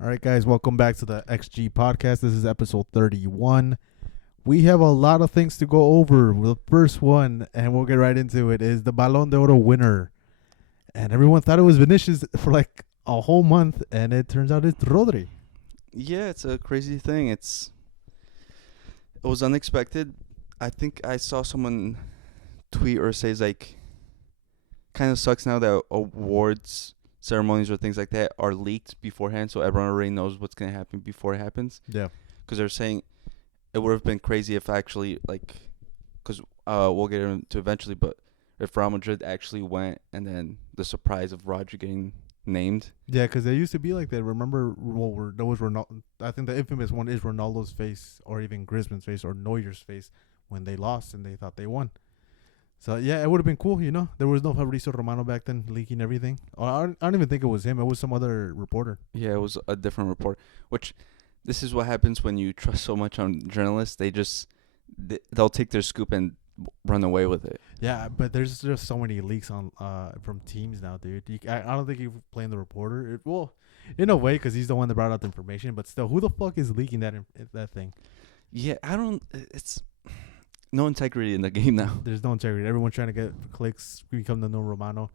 All right, guys, welcome back to the XG podcast. This is episode 31. We have a lot of things to go over. The first one, and we'll get right into it, is the Balon D'oro winner. And everyone thought it was Vinicius for like a whole month, and it turns out it's Rodri. Yeah, it's a crazy thing. It was unexpected. I think I saw someone tweet or say like, kind of sucks now that awards ceremonies or things like that are leaked beforehand, so everyone already knows what's gonna happen before it happens. Yeah. Because they're saying it would have been crazy if actually because we'll get into eventually, but if Real Madrid actually went and then the surprise of Roger getting named. Yeah, because they used to be like that. Remember, there was Ronaldo. I think the infamous one is Ronaldo's face, or even Griezmann's face, or Neuer's face when they lost and they thought they won. So, yeah, it would have been cool, you know. There was no Fabrizio Romano back then leaking everything. Or I don't even think it was him. It was some other reporter. Yeah, it was a different report. Which, this is what happens when you trust so much on journalists. They'll take their scoop and run away with it. Yeah, but there's just so many leaks on from teams now, dude. I don't think you blame the reporter. Well, in a way, because he's the one that brought out the information. But still, who the fuck is leaking that thing? Yeah, it's no integrity in the game now. There's no integrity. Everyone's trying to get clicks, become the new Romano.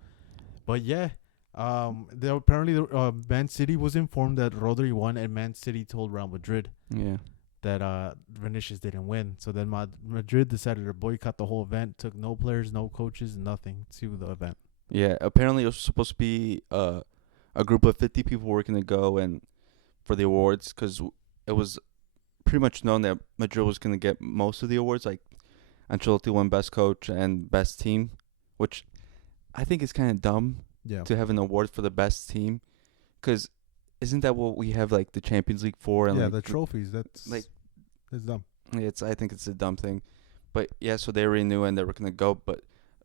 But yeah, apparently Man City was informed that Rodri won, and Man City told Real Madrid Yeah. that Vinicius didn't win. So then Madrid decided to boycott the whole event, took no players, no coaches, nothing to the event. Yeah, apparently it was supposed to be a group of 50 people were going to go and for the awards because it was pretty much known that Madrid was going to get most of the awards. Like, Ancelotti won best coach and best team, which I think is kind of dumb Yeah. to have an award for the best team, because isn't that what we have like the Champions League for? And Yeah, like, the trophies. That's dumb. I think it's a dumb thing, but yeah. So they already knew and they were gonna go, but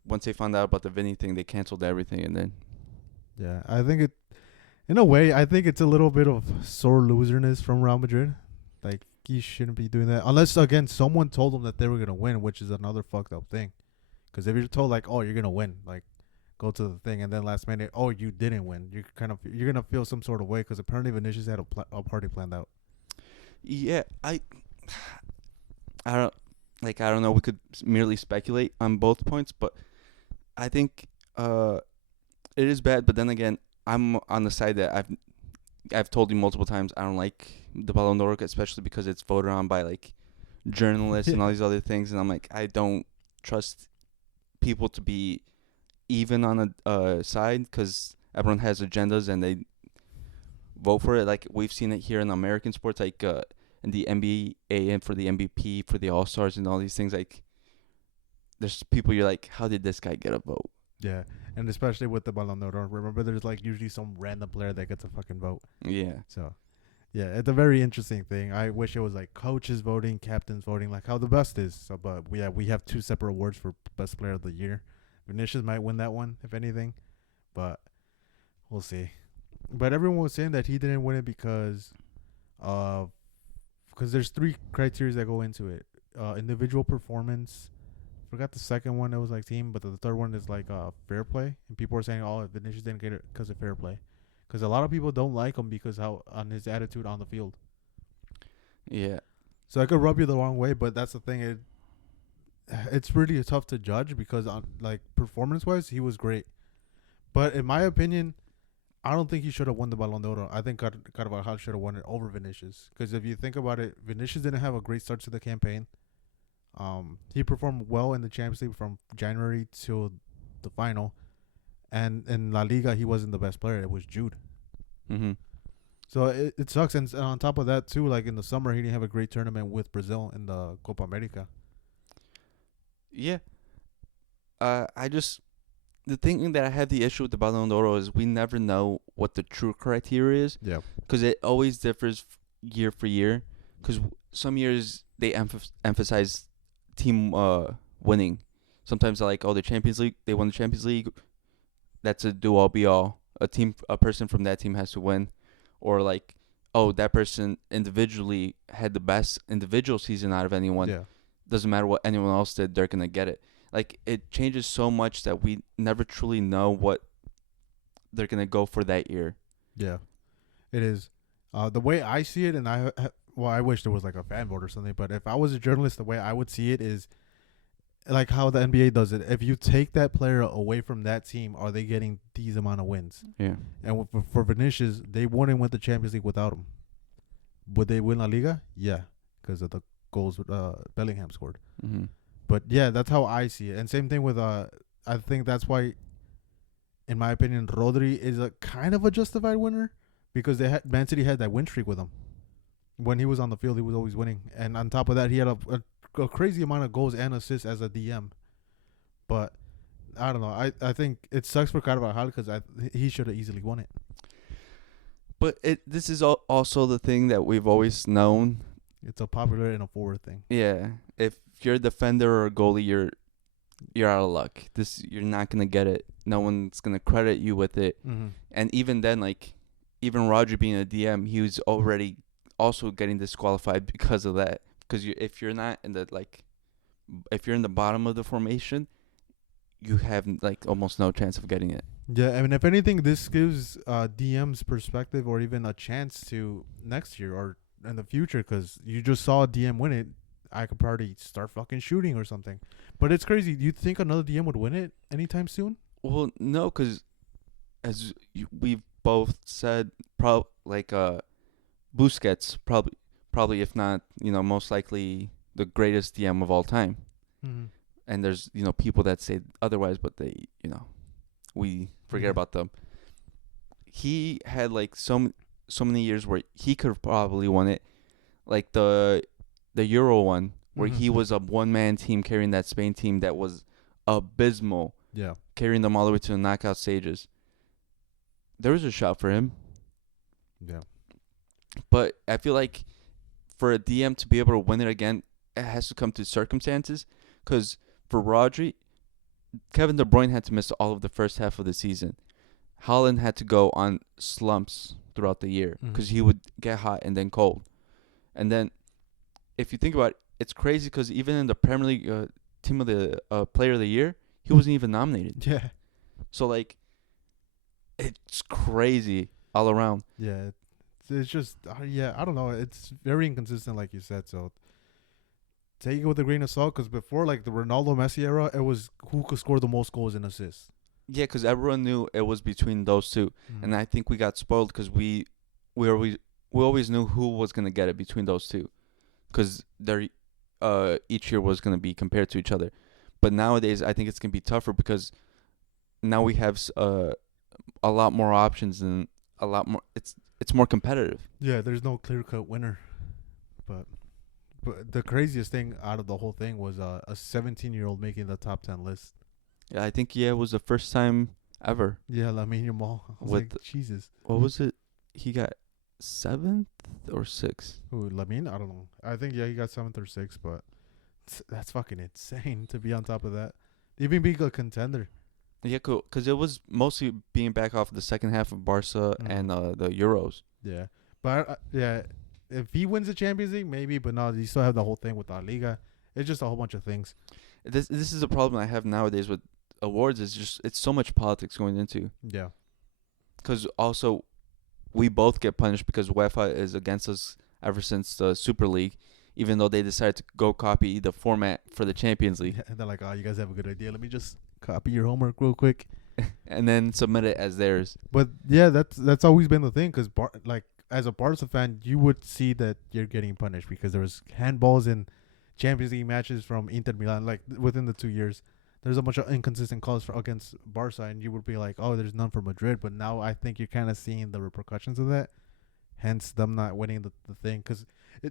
once they found out about the Vinny thing, they canceled everything, and then Yeah, I think in a way, I think it's a little bit of sore loserness from Real Madrid. Like, you shouldn't be doing that. Unless, again, someone told them that they were going to win, which is another fucked up thing. Because if you're told, like, oh, you're going to win, like, go to the thing, and then last minute, oh, you didn't win, you're going to feel some sort of way, because apparently Vinicius had a party planned out. yeah, I don't know. We could merely speculate on both points, but I think it is bad. But then again, I'm on the side that I've told you multiple times I don't like the Balon d'Oro, especially because it's voted on by like journalists and all these other things, and I'm like, I don't trust people to be even on a side because everyone has agendas and they vote for it. Like, we've seen it here in American sports, like in the NBA and for the MVP, for the All Stars and all these things. Like, there's people you're like, how did this guy get a vote? Yeah, and especially with the Balon d'Oro. Remember, there's, like, usually some random player that gets a fucking vote. Yeah. So, yeah, it's a very interesting thing. I wish it was, like, coaches voting, captains voting, like how the best is. So, but, we have two separate awards for best player of the year. Vinicius might win that one, if anything, but we'll see. But everyone was saying that he didn't win it because there's three criteria that go into it. Individual performance. Forgot the second one. It was like team, but the third one is like fair play. And people are saying, oh, Vinicius didn't get it because of fair play. Because a lot of people don't like him because how on his attitude on the field. Yeah. So I could rub you the wrong way, but that's the thing. It's really tough to judge because like performance-wise, he was great. But in my opinion, I don't think he should have won the Balon d'Oro. I think Carvajal should have won it over Vinicius. Because if you think about it, Vinicius didn't have a great start to the campaign. He performed well in the Champions League from January to the final. And in La Liga, he wasn't the best player. It was Jude. Mm-hmm. So it sucks. And on top of that, too, like in the summer, he didn't have a great tournament with Brazil in the Copa America. Yeah. The thing that I have the issue with the Balon d'Oro is we never know what the true criteria is. Yeah. Because it always differs year for year. Because some years they emphasize team winning. Sometimes they're like, oh, the Champions League, they won the Champions League. That's a do all be all. A person from that team has to win. Or like, oh, that person individually had the best individual season out of anyone. Yeah. Doesn't matter what anyone else did, they're gonna get it. Like, it changes so much that we never truly know what they're gonna go for that year. Yeah, it is. The way I see it, and I wish there was like a fan vote or something. But if I was a journalist, the way I would see it is like how the NBA does it. If you take that player away from that team, are they getting these amount of wins? Yeah. And for Vinicius, they wouldn't win the Champions League without him. Would they win La Liga? Yeah, because of the goals Bellingham scored. Mm-hmm. But yeah, that's how I see it. And same thing with I think that's why, in my opinion, Rodri is a kind of a justified winner because Man City had that win streak with him. When he was on the field, he was always winning, and on top of that, he had a crazy amount of goals and assists as a DM. But I don't know. I think it sucks for Carvajal because he should have easily won it. But this is also the thing that we've always known. It's a popular and a forward thing. Yeah, if you're a defender or a goalie, you're out of luck. You're not gonna get it. No one's gonna credit you with it. Mm-hmm. And even then, like, even Rodri being a DM, he was already also getting disqualified because of that. Because if you're not in if you're in the bottom of the formation, you have like almost no chance of getting it. Yeah, I mean, if anything, this gives DM's perspective or even a chance to next year or in the future because you just saw a DM win it. I could probably start fucking shooting or something. But it's crazy. Do you think another DM would win it anytime soon? Well, no, because as we've both said, Busquets probably if not, most likely the greatest DM of all time. Mm-hmm. And there's people that say otherwise, but they we forget about them. He had like so many years where he could have probably won it, like the Euro one where he was a one-man team carrying that Spain team that was abysmal. Yeah, carrying them all the way to the knockout stages. There was a shot for him. Yeah, but I feel like for a DM to be able to win it again, it has to come to circumstances. Because for Rodri, Kevin De Bruyne had to miss all of the first half of the season. Haaland had to go on slumps throughout the year because he would get hot and then cold. And then, if you think about it, it's crazy because even in the Premier League team of the Player of the Year, he wasn't even nominated. Yeah. So, like, it's crazy all around. Yeah. It's just, I don't know. It's very inconsistent, like you said. So, take it with a grain of salt because before, like, the Ronaldo-Messi era, it was who could score the most goals and assists. Yeah, because everyone knew it was between those two. And I think we got spoiled because we always knew who was going to get it between those two. Because each year was going to be compared to each other. But nowadays, I think it's going to be tougher because now we have a lot more options and a lot more. It's more competitive. Yeah, there's no clear-cut winner. But the craziest thing out of the whole thing was a 17-year-old making the top 10 list. Yeah, I think it was the first time ever. Yeah, Lamine Yamal. I was like, Jesus. What was it? He got 7th or 6th? Who, Lamine? I don't know. I think, he got 7th or 6th, but that's fucking insane to be on top of that. Even being a contender. Yeah, cool. Because it was mostly being back off the second half of Barca and the Euros. Yeah. But, if he wins the Champions League, maybe, but no, you still have the whole thing with La Liga. It's just a whole bunch of things. This is a problem I have nowadays with awards. It's so much politics going into. Yeah. Because also, we both get punished because UEFA is against us ever since the Super League, even though they decided to go copy the format for the Champions League. Yeah, and they're like, oh, you guys have a good idea. Let me just copy your homework real quick. And then submit it as theirs. But, yeah, that's always been the thing because, as a Barca fan, you would see that you're getting punished because there was handballs in Champions League matches from Inter Milan, like within the 2 years. There's a bunch of inconsistent calls against Barca, and you would be like, oh, there's none for Madrid. But now I think you're kind of seeing the repercussions of that, hence them not winning the thing. Because,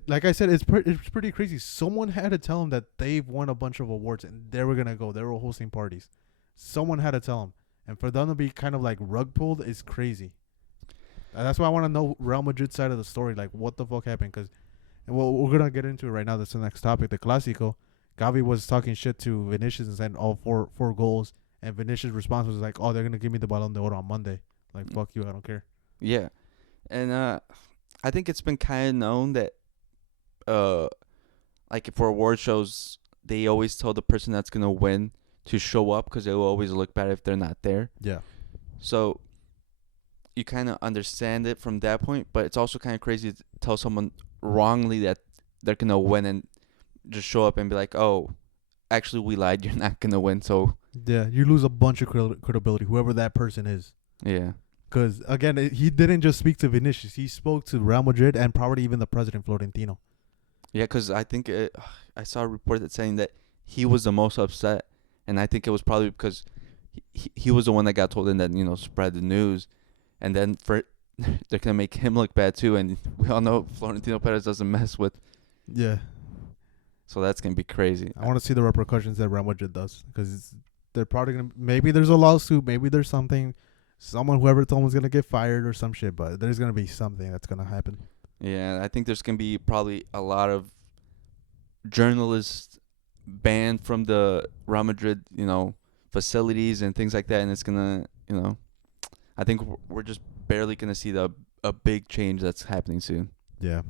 like I said, it's pretty crazy. Someone had to tell them that they've won a bunch of awards, and they were going to go. They were hosting parties. Someone had to tell them. And for them to be kind of like rug pulled is crazy. And that's why I want to know Real Madrid's side of the story. Like, what the fuck happened? Because we're going to get into it right now. That's the next topic, the classico. Gavi was talking shit to Vinicius and said all four goals. And Vinicius' response was like, oh, they're going to give me the Balon D'oro on Monday. Like, fuck you, I don't care. Yeah. And I think it's been kind of known that, like, for award shows, they always tell the person that's going to win to show up because they will always look bad if they're not there. Yeah. So, you kind of understand it from that point, but it's also kind of crazy to tell someone wrongly that they're gonna win and just show up and be like, "Oh, actually, we lied. You're not gonna win." So Yeah, you lose a bunch of credibility, whoever that person is. yeah, Because again, he didn't just speak to Vinicius; he spoke to Real Madrid and probably even the president Florentino. yeah, because I think I saw a report that saying that he was the most upset, and I think it was probably because he was the one that got told and then spread the news, and then for they're gonna make him look bad too, and we all know Florentino Perez doesn't mess with, Yeah, so that's gonna be crazy. I want to see the repercussions that Real Madrid does, because they're probably gonna, maybe there's a lawsuit, maybe there's something, whoever told him is gonna get fired or some shit, but there's gonna be something that's gonna happen. Yeah, I think there's gonna be probably a lot of journalists banned from the Real Madrid, facilities and things like that, and it's gonna, I think we're just barely gonna see a big change that's happening soon. Yeah,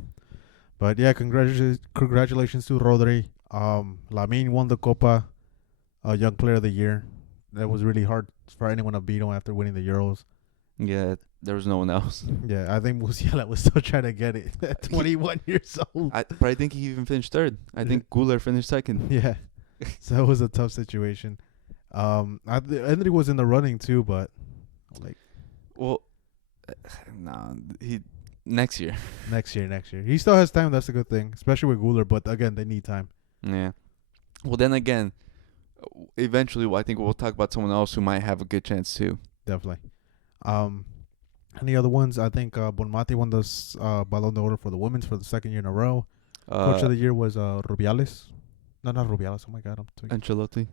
but yeah, congratulations to Rodri. Lamine won the Copa, Young Player of the Year. That was really hard for anyone to beat him after winning the Euros. Yeah, there was no one else. Yeah, I think Musiala was still trying to get it at 21 years old. But I think he even finished third. I think Guler finished second. Yeah, so it was a tough situation. Henry was in the running too, but Well, next year. next year. He still has time. That's a good thing, especially with Guler. But again, they need time. Yeah. Well, then again, eventually, I think we'll talk about someone else who might have a good chance too. Definitely. Any other ones? I think Bonmati won the Balon D'oro for the women's for the second year in a row. Coach of the year was Rubiales. No, not Rubiales. Oh my God, I'm thinking. Ancelotti.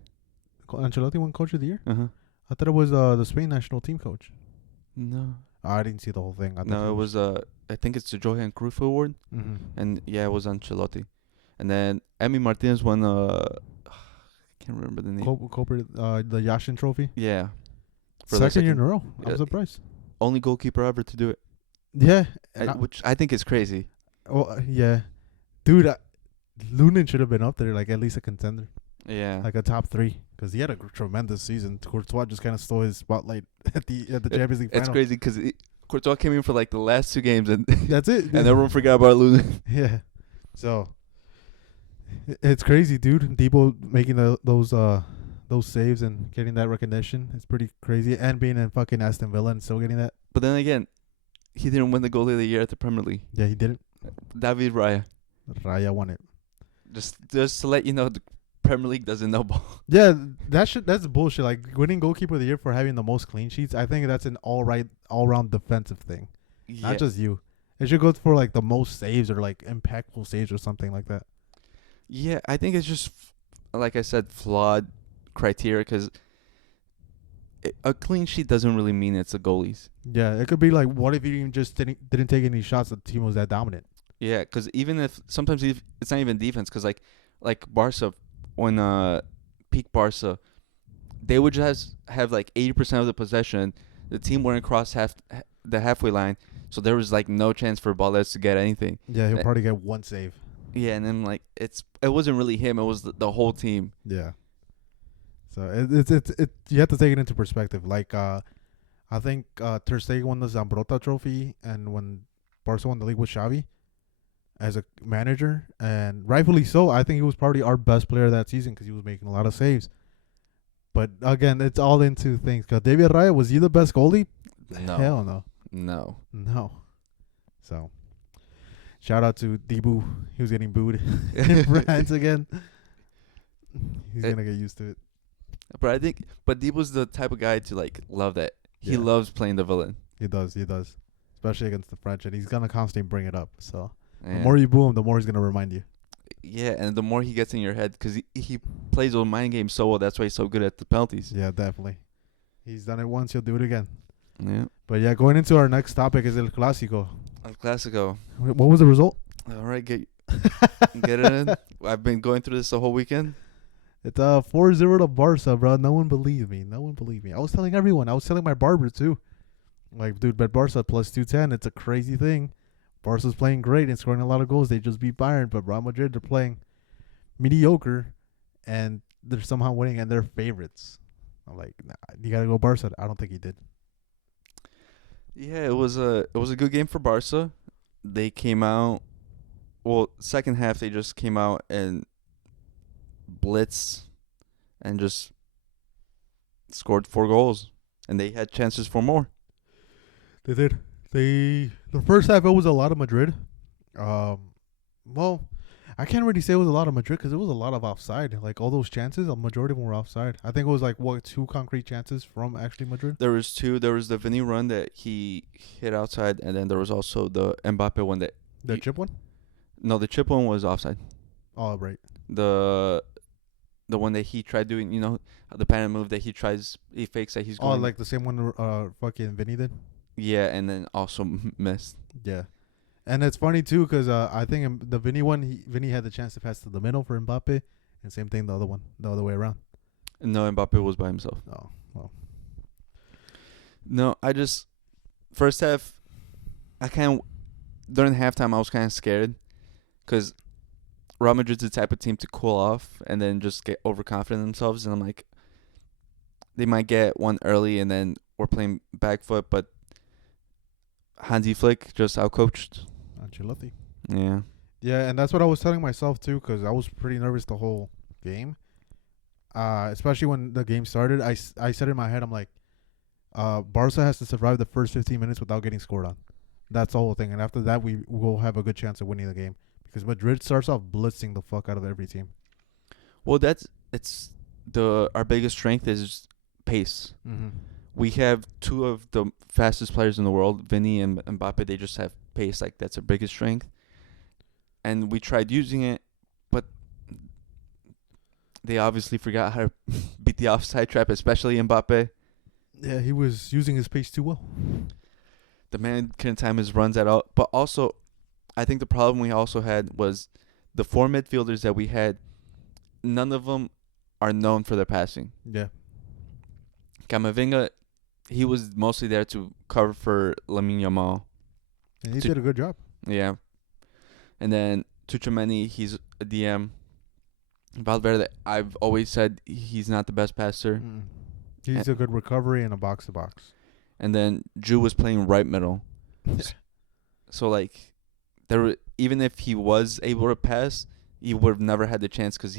Ancelotti won Coach of the Year. Uh-huh. I thought it was the Spain national team coach. No. I didn't see the whole thing. No, it was I think it's the Johan Cruyff Award, and yeah, it was Ancelotti, and then Emi Martinez won I can't remember the name. The Yashin Trophy. Yeah. For second year in a row. I'm surprised. Only goalkeeper ever to do it. Yeah. Which I think is crazy. Oh, yeah. Dude, Lunin should have been up there, like at least a contender. Yeah. Like a top 3. Because he had a tremendous season. Courtois just kind of stole his spotlight at the Champions League final. It's crazy because Courtois came in for like the last 2 games and that's it. And everyone forgot about Lunin. Yeah. So it's crazy, dude. Debo making those saves and getting that recognition. It's pretty crazy. And being in fucking Aston Villa and still getting that. But then again, he didn't win the goalie of the year at the Premier League. Yeah, he didn't. David Raya. Raya won it. Just to let you know, the Premier League doesn't know ball. Yeah, that's bullshit. Like winning goalkeeper of the year for having the most clean sheets, I think that's an all-round defensive thing. Yeah. Not just you. It should go for like the most saves or like impactful saves or something like that. Yeah, I think it's just, like I said, flawed criteria because a clean sheet doesn't really mean it's a goalie's. Yeah, it could be like, what if you even just didn't take any shots? The team was that dominant. Yeah, because even if sometimes it's not even defense, because like Barca, when peak Barca, they would just have like 80% of the possession. The team wouldn't cross the halfway line, so there was like no chance for Baldes to get anything. Yeah, he'll probably get one save. Yeah, and then like it wasn't really him; it was the whole team. Yeah. So it you have to take it into perspective. Like I think Ter Stegen won the Zambrotta Trophy, and when Barca won the league with Xavi as a manager, and rightfully so. I think he was probably our best player that season because he was making a lot of saves. But again, it's all into things. Because David Raya, was he the best goalie? No. Hell no. No. So, shout out to Debu. He was getting booed in France again. He's gonna get used to it. But Debu's the type of guy to like love that. He loves playing the villain. He does. Especially against the French, and he's gonna constantly bring it up. So the more you boo him, the more he's gonna remind you. Yeah, and the more he gets in your head, because he plays those mind games so well. That's why he's so good at the penalties. Yeah, definitely. He's done it once. He'll do it again. Yeah. But yeah, going into our next topic is El Clasico. El Clasico. What was the result? All right, get it in. I've been going through this the whole weekend. It's 4-0 to Barca, bro. No one believed me. I was telling everyone. I was telling my barber too. Like, dude, bet Barca plus 210. It's a crazy thing. Barca's playing great and scoring a lot of goals. They just beat Bayern, but Real Madrid, they're playing mediocre, and they're somehow winning, and they're favorites. I'm like, nah, you gotta go Barca. I don't think he did. Yeah, it was a good game for Barca. They came out. Well, second half they just came out and blitz and just scored 4 goals, and they had chances for more. They did. The first half it was a lot of Madrid. Um, well, I can't really say it was a lot of Madrid because it was a lot of offside. Like all those chances, a majority of them were offside. I think it was like what 2 concrete chances from actually Madrid. There was two. There was the Vinny run that he hit outside, and then there was also the Mbappe one that. The chip one. No, the chip one was offside. Oh right. The the one that he tried doing, the panic move that he fakes that he's going. Oh, like the same one. Fucking Vinny did. Yeah, and then also missed. Yeah. And it's funny too because I think the Vinny one, Vinny had the chance to pass to the middle for Mbappe, and same thing the other one, the other way around. No, Mbappe was by himself. Oh well. No, I just first half, I kind of during halftime I was kind of scared, because Real Madrid's the type of team to cool off and then just get overconfident in themselves, and I'm like, they might get one early and then we're playing back foot, but Hansi Flick just outcoached. Ancelotti. Yeah. Yeah, and that's what I was telling myself too, because I was pretty nervous the whole game. Especially when the game started, I said in my head, I'm like, Barca has to survive the first 15 minutes without getting scored on. That's the whole thing, and after that, we will have a good chance of winning the game because Madrid starts off blitzing the fuck out of every team. Well, it's our biggest strength is pace. Mm-hmm. We have two of the fastest players in the world, Vinny and Mbappe. They just have pace. Like, that's our biggest strength. And we tried using it, but they obviously forgot how to beat the offside trap, especially Mbappe. Yeah, he was using his pace too well. The man couldn't time his runs at all. But also, I think the problem we also had was the 4 midfielders that we had, none of them are known for their passing. Yeah. Camavinga, he was mostly there to cover for Lamine Yamal. And he did a good job. Yeah. And then Tuchemani, he's a DM. Valverde, I've always said he's not the best passer. Mm. He's a good recovery and a box-to-box. And then Ju was playing right middle. So, like, even if he was able to pass, he would have never had the chance because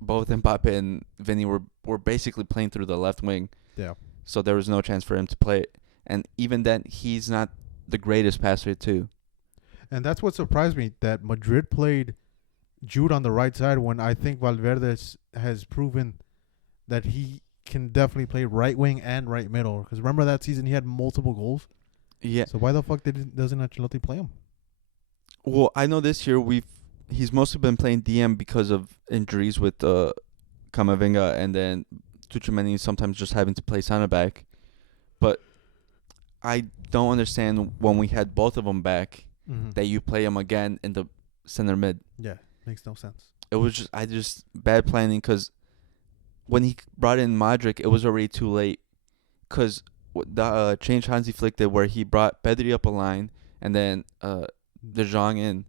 both Mbappe and Vinny were basically playing through the left wing. Yeah. So there was no chance for him to play it. And even then, he's not the greatest passer, too. And that's what surprised me, that Madrid played Jude on the right side when I think Valverde has proven that he can definitely play right wing and right middle. Because remember that season he had multiple goals? Yeah. So why the fuck doesn't Ancelotti play him? Well, I know this year he's mostly been playing DM because of injuries with Camavinga, and then Tuchemani sometimes just having to play center back. But I don't understand when we had both of them back that you play him again in the center mid. Yeah, makes no sense. It was just bad planning, because when he brought in Modric, it was already too late. Because the change Hansi Flick did, where he brought Pedri up a line and then De Jong in,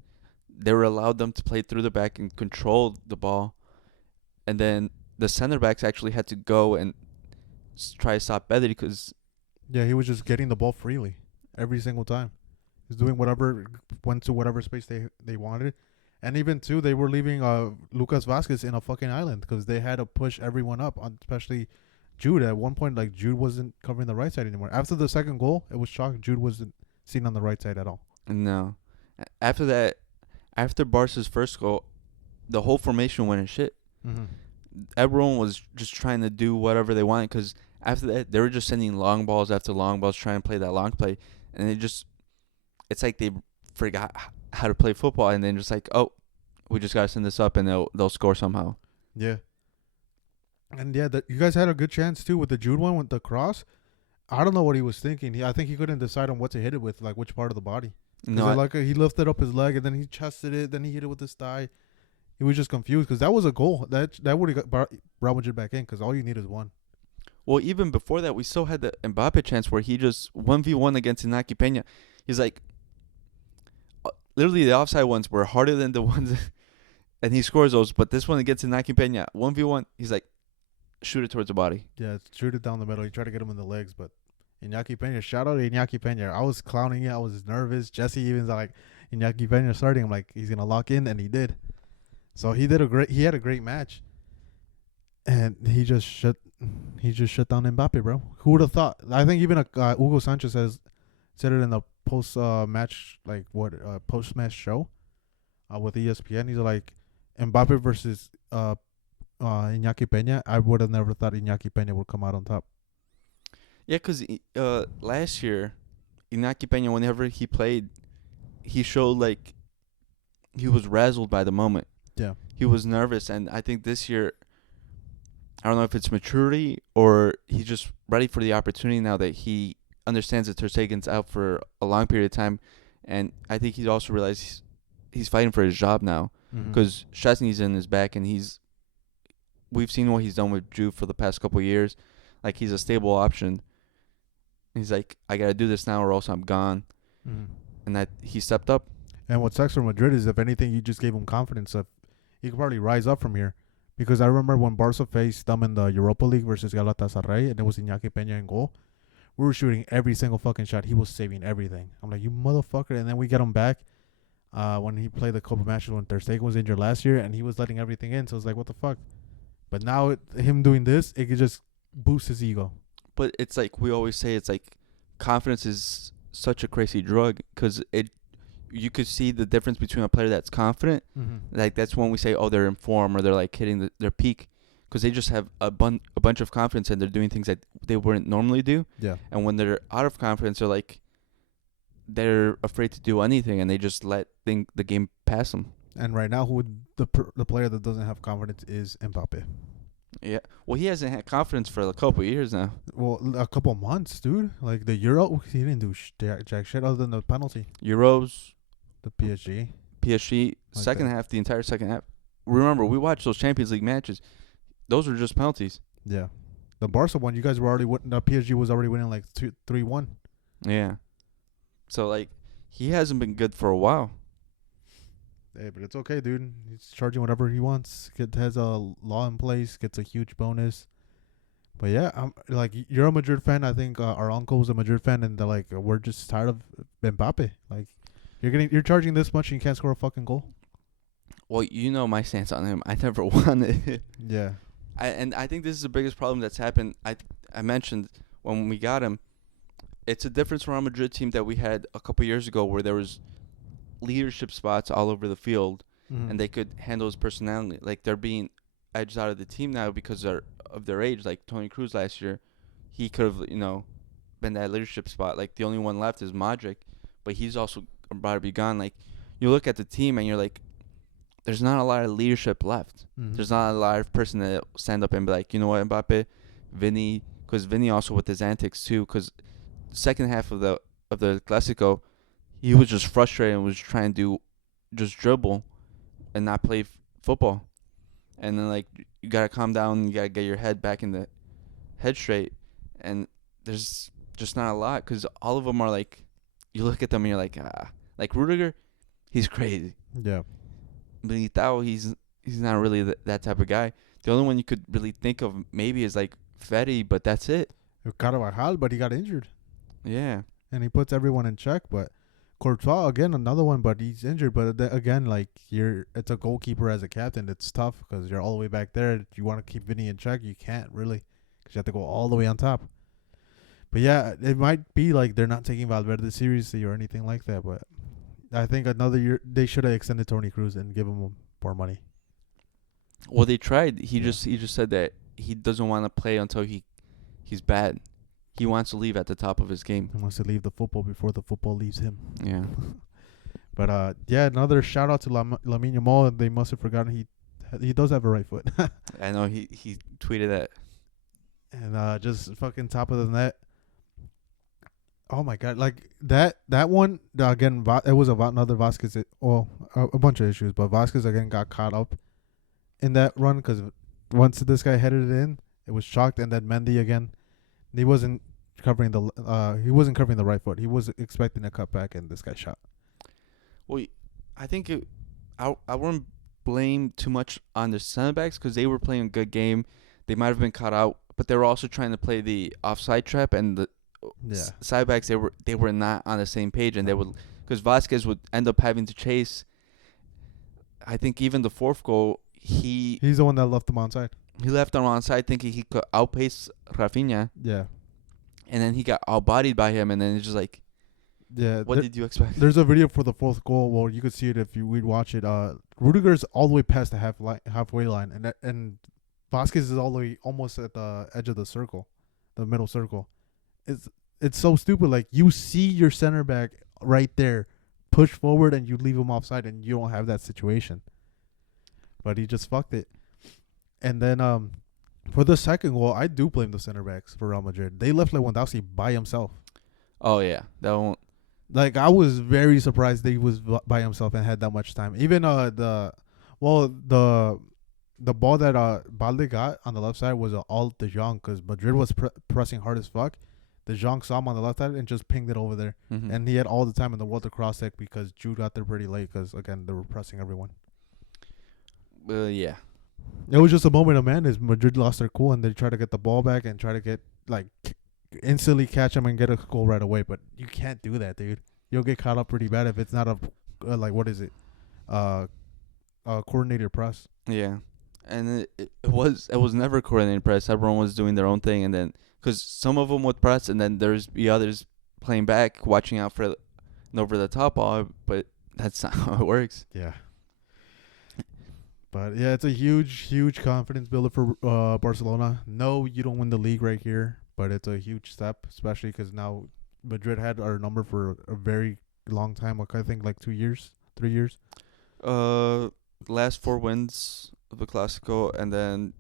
they were allowed them to play through the back and control the ball. And then the center backs actually had to go and try to stop Pedri because... Yeah, he was just getting the ball freely every single time. He's doing whatever, went to whatever space they wanted. And even, too, they were leaving Lucas Vazquez in a fucking island because they had to push everyone up, especially Jude. At one point, like, Jude wasn't covering the right side anymore. After the second goal, it was shocking. Jude wasn't seen on the right side at all. No. After that, after Barca's first goal, the whole formation went in shit. Mm-hmm. Everyone was just trying to do whatever they wanted, because after that, they were just sending long balls after long balls, trying to play that long play. And it's like they forgot how to play football, and then just like, oh, we just got to send this up, and they'll score somehow. Yeah. And yeah, you guys had a good chance too with the Jude one with the cross. I don't know what he was thinking. I think he couldn't decide on what to hit it with, like which part of the body. No, he lifted up his leg and then he chested it, then he hit it with his thigh. He was just confused because that was a goal. That would have got Real Madrid back in, because all you need is one. Well, even before that, we still had the Mbappe chance where he just 1v1 against Inaki Peña. He's like, literally the offside ones were harder than the ones, and he scores those. But this one against Inaki Peña, 1v1, he's like, shoot it towards the body. Yeah, shoot it down the middle. He tried to get him in the legs, but Iñaki Pena. Shout out to Iñaki Pena. I was clowning it. I was nervous. Jesse even's like, Iñaki Pena starting. I'm like, he's gonna lock in, and he did. So he did a great. He had a great match, and he just shut down Mbappe, bro. Who would have thought? I think even Hugo Sanchez said it in the post match, like post match show, with ESPN. He's like, Mbappe versus Iñaki Pena. I would have never thought Iñaki Pena would come out on top. Yeah, because last year, Iñaki Pena, whenever he played, he showed like he was razzled by the moment. Yeah. He was nervous, and I think this year, I don't know if it's maturity or he's just ready for the opportunity now that he understands that Ter Stegen's out for a long period of time, and I think he's also realized he's fighting for his job now because Szczesny's in his back, and we've seen what he's done with Drew for the past couple of years. Like, he's a stable option. He's like, I got to do this now or else I'm gone. And that he stepped up. And what sucks for Madrid is, if anything, you just gave him confidence of he could probably rise up from here. Because I remember when Barca faced them in the Europa League versus Galatasaray, and it was Iñaki Peña in goal. We were shooting every single fucking shot. He was saving everything. I'm like, you motherfucker. And then we get him back when he played the couple matches when Ter Stegen was injured last year, and he was letting everything in. So it's like, what the fuck? But now him doing this, it could just boost his ego. But it's like we always say, it's like confidence is such a crazy drug because you could see the difference between a player that's confident. Like, that's when we say, oh, they're in form or they're like hitting their peak, because they just have a bunch of confidence and they're doing things that they wouldn't normally do. Yeah. And when they're out of confidence, they're afraid to do anything and they just let the game pass them. And right now, the player that doesn't have confidence is Mbappe. Yeah. Well, he hasn't had confidence for a couple of years now. Well, a couple months, dude. Like the Euro, he didn't do jack shit other than the penalty. Euros. The PSG. Like second half, the entire second half. Remember, we watched those Champions League matches. Those were just penalties. Yeah. The Barca one, you guys were already winning. The PSG was already winning like 3-1. Yeah. So, like, he hasn't been good for a while. Hey, but it's okay, dude. He's charging whatever he wants. Has a law in place. Gets a huge bonus. But yeah, I'm like, you're a Madrid fan. I think our uncle was a Madrid fan, and they're like, we're just tired of Mbappe. Like, you're charging this much and you can't score a fucking goal. Well, you know my stance on him. I never wanted it. Yeah. I think this is the biggest problem that's happened. I mentioned when we got him, it's a difference from our Madrid team that we had a couple years ago where there was leadership spots all over the field and they could handle his personality. Like, they're being edged out of the team now because of their age. Like Toni Kroos last year, he could have, been that leadership spot. Like, the only one left is Modric, but he's also about to be gone. Like, you look at the team and you're like, there's not a lot of leadership left. There's not a lot of person that stand up and be like, you know what, Mbappe, Vinni, because Vinni also with his antics too. Because second half of the classico, he was just frustrated and was trying to just dribble and not play football. And then, like, you gotta calm down. You gotta get your head back in the head straight. And there's just not a lot because all of them are like, you look at them and you're like, like Rudiger, he's crazy. Yeah. Militao, he's not really that type of guy. The only one you could really think of maybe is like Fetty, but that's it. Carvajal, but he got injured. Yeah. And he puts everyone in check. But Courtois, again, another one, but he's injured. But again, like, it's a goalkeeper as a captain. It's tough because you're all the way back there. If you want to keep Vinny in check, you can't really because you have to go all the way on top. But yeah, it might be like they're not taking Valverde seriously or anything like that. But I think another year they should have extended Toni Kroos and give him more money. Well, they tried. He just said that he doesn't want to play until he's bad. He wants to leave at the top of his game. He wants to leave the football before the football leaves him. Yeah. But yeah, another shout out to Lamine Yamal. They must have forgotten he does have a right foot. I know he tweeted that. And just fucking top of the net. Oh my god! Like that one again. It was another Vasquez. A bunch of issues, but Vasquez again got caught up in that run because once this guy headed it in, it was shocked, and then Mendy again. He wasn't covering the right foot. He was expecting a cutback, and this guy shot. Well, I think I wouldn't blame too much on the center backs because they were playing a good game. They might have been caught out, but they were also trying to play the offside trap and Yeah. Side backs, they were not on the same page, and they would, because Vasquez would end up having to chase. I think even the fourth goal, He's the one that left them onside. he left on onside thinking he could outpace Rafinha, Yeah. and then he got outbodied by him, and then it's just like, Yeah. what did you expect? There's a video for the fourth goal. Well, you could see it if we'd watch it. Rudiger's all the way past the halfway line, and Vasquez is all the way almost at the edge of the circle, the middle circle. It's so stupid. Like, you see your center back right there, push forward, and you leave him offside, and you don't have that situation. But he just fucked it. And then for the second goal, I do blame the center backs for Real Madrid. They left Lewandowski by himself. Oh yeah, that won't. Like, I was very surprised that he was by himself and had that much time. Even the ball that Balde got on the left side was all De Jong, because Madrid was pressing hard as fuck. De Jong saw him on the left side and just pinged it over there. Mm-hmm. And he had all the time in the world to cross it because Jude got there pretty late because, again, they were pressing everyone. Yeah. It was just a moment of madness. Madrid lost their cool and they tried to get the ball back and try to get, like, instantly catch him and get a goal right away. But you can't do that, dude. You'll get caught up pretty bad if it's not a, what is it? Coordinated press. Yeah, and it was never coordinated press. Everyone was doing their own thing, and then because some of them would press, and then there's the others playing back, watching out for an over the top ball. But that's not how it works. Yeah. But yeah, it's a huge confidence builder for Barcelona. No, you don't win the league right here, but it's a huge step, especially because now Madrid had our number for a very long time. Like, I think like 3 years. Last 4 wins of the classico, and then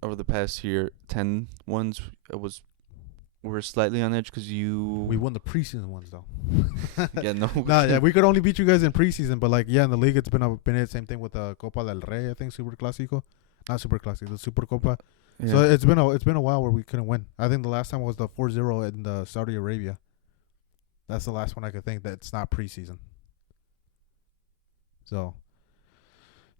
over the past year, 10 wins. We're slightly on edge because We won the preseason ones though. Yeah, no. Yeah, we could only beat you guys in preseason, but like, yeah, in the league it's been the same thing with the Copa del Rey, I think, Super Clasico, not Super Clasico, the Super Copa. Yeah. So it's been a while where we couldn't win. I think the last time was the 4-0 in the Saudi Arabia. That's the last one I could think that's not preseason. So,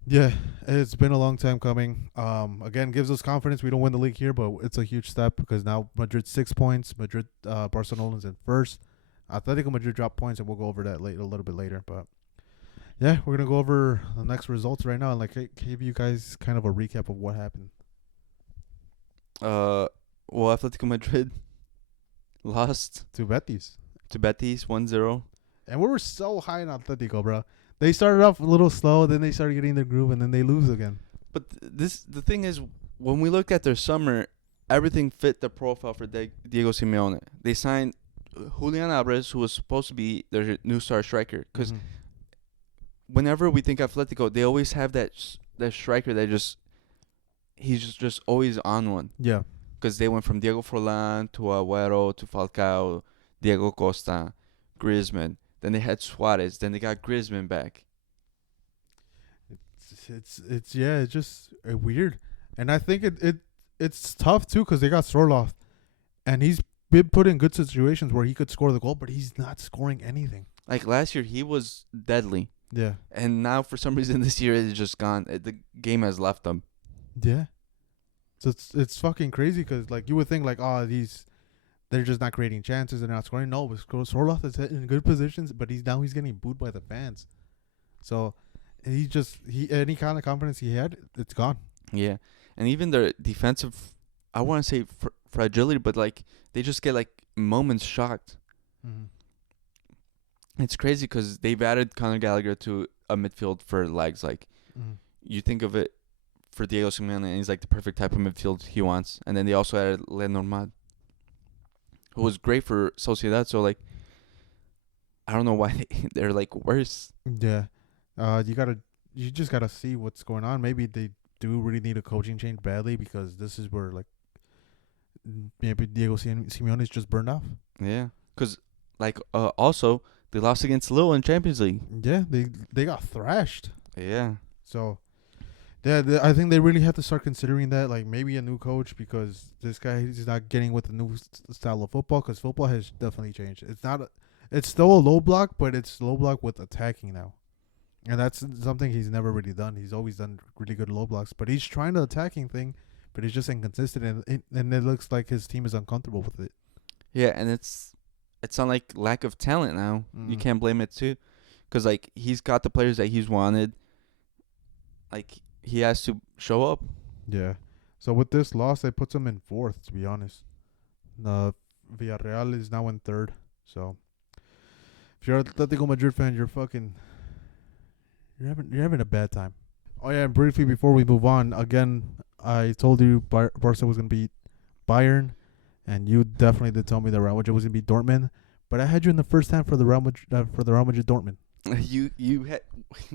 yeah, it's been a long time coming. Again, gives us confidence. We don't win the league here, but it's a huge step because now Madrid 6 points. Barcelona's in first. Atletico Madrid dropped points, and we'll go over that a little bit later. But yeah, we're gonna go over the next results right now and like give you guys kind of a recap of what happened. Well, Atletico Madrid lost To Betis. 1-0. And we were so high in Atletico, bro. They started off a little slow, then they started getting their groove, and then they lose again. But the thing is, when we looked at their summer, everything fit the profile for Diego Simeone. They signed Julian Alvarez, who was supposed to be their new star striker. Because whenever we think Atletico, they always have that striker that he's just always on one. Yeah. Because they went from Diego Forlan to Agüero to Falcao, Diego Costa, Griezmann. Then they had Suarez. Then they got Griezmann back. It's just weird, and I think it's tough too because they got Sorloth, and he's been put in good situations where he could score the goal, but he's not scoring anything. Like last year, he was deadly. Yeah. And now for some reason this year it's just gone. The game has left them. Yeah. So it's fucking crazy because like you would think like they're just not creating chances, they're not scoring. No, but Sorloth is in good positions, but he's getting booed by the fans. So any kind of confidence he had, it's gone. Yeah, and even their defensive, I want to say fragility, but like they just get like moments shocked. Mm-hmm. It's crazy because they've added Conor Gallagher to a midfield for legs. Like you think of it for Diego Simeone, and he's like the perfect type of midfield he wants. And then they also added Lenormand, who was great for Sociedad. So like, I don't know why they're like worse. Yeah, you just gotta see what's going on. Maybe they do really need a coaching change badly because this is where like maybe Diego Simeone is just burned off. Yeah, because like also they lost against Lille in Champions League. Yeah, they got thrashed. Yeah. So yeah, I think they really have to start considering that, like maybe a new coach, because this guy is not getting with the new style of football. Because football has definitely changed. It's still a low block, but it's low block with attacking now, and that's something he's never really done. He's always done really good low blocks, but he's trying the attacking thing, but he's just inconsistent, and it looks like his team is uncomfortable with it. Yeah, and it's it's not like lack of talent now. You Mm. can't blame it too, because like he's got the players that he's wanted. Like he has to show up. Yeah. So with this loss, it puts them in fourth. To be honest, the Villarreal is now in third. So if you're an Atletico Madrid fan, you're having a bad time. Oh yeah, and briefly before we move on, again, I told you Barca was gonna beat Bayern, and you definitely did tell me that Real Madrid was gonna beat Dortmund. But I had you in the first half for the Real Madrid Dortmund. You had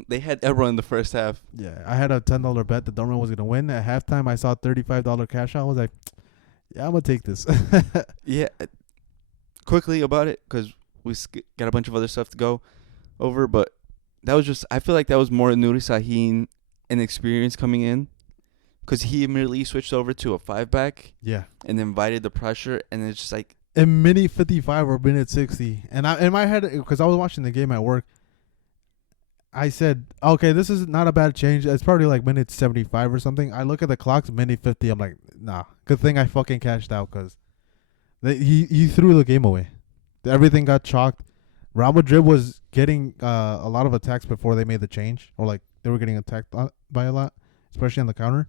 they had everyone in the first half. Yeah, I had a $10 bet that Dortmund was gonna win. At halftime, I saw $35 cash out. I was like, yeah, I'm gonna take this. Yeah, quickly about it because we got a bunch of other stuff to go over, but that was just I feel like that was more Nuri Sahin inexperience coming in because he immediately switched over to a 5-back Yeah. and invited the pressure, and it's just like In minute 55 or minute 60, and I in my head, because I was watching the game at work, I said, okay, this is not a bad change. It's probably like minute 75 or something. I look at the clocks, minute 50. I'm like, nah. Good thing I fucking cashed out because he threw the game away. Everything got chalked. Real Madrid was getting a lot of attacks before they made the change, or like they were getting attacked by a lot, especially on the counter.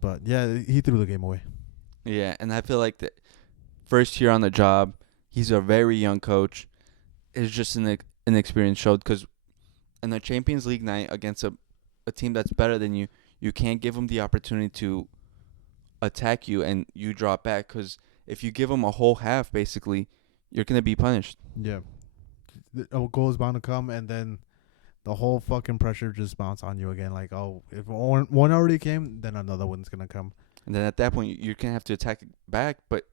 But yeah, he threw the game away. yeah, and I feel like the first year on the job, he's a very young coach. It's just an inexperience showed because in the Champions League night against a team that's better than you, you can't give them the opportunity to attack you and you drop back because if you give them a whole half, basically, you're going to be punished. Yeah, a goal is bound to come, and then the whole fucking pressure just bounce on you again. Like, oh, if one already came, then another one's gonna come. And then at that point, you're going to have to attack back, but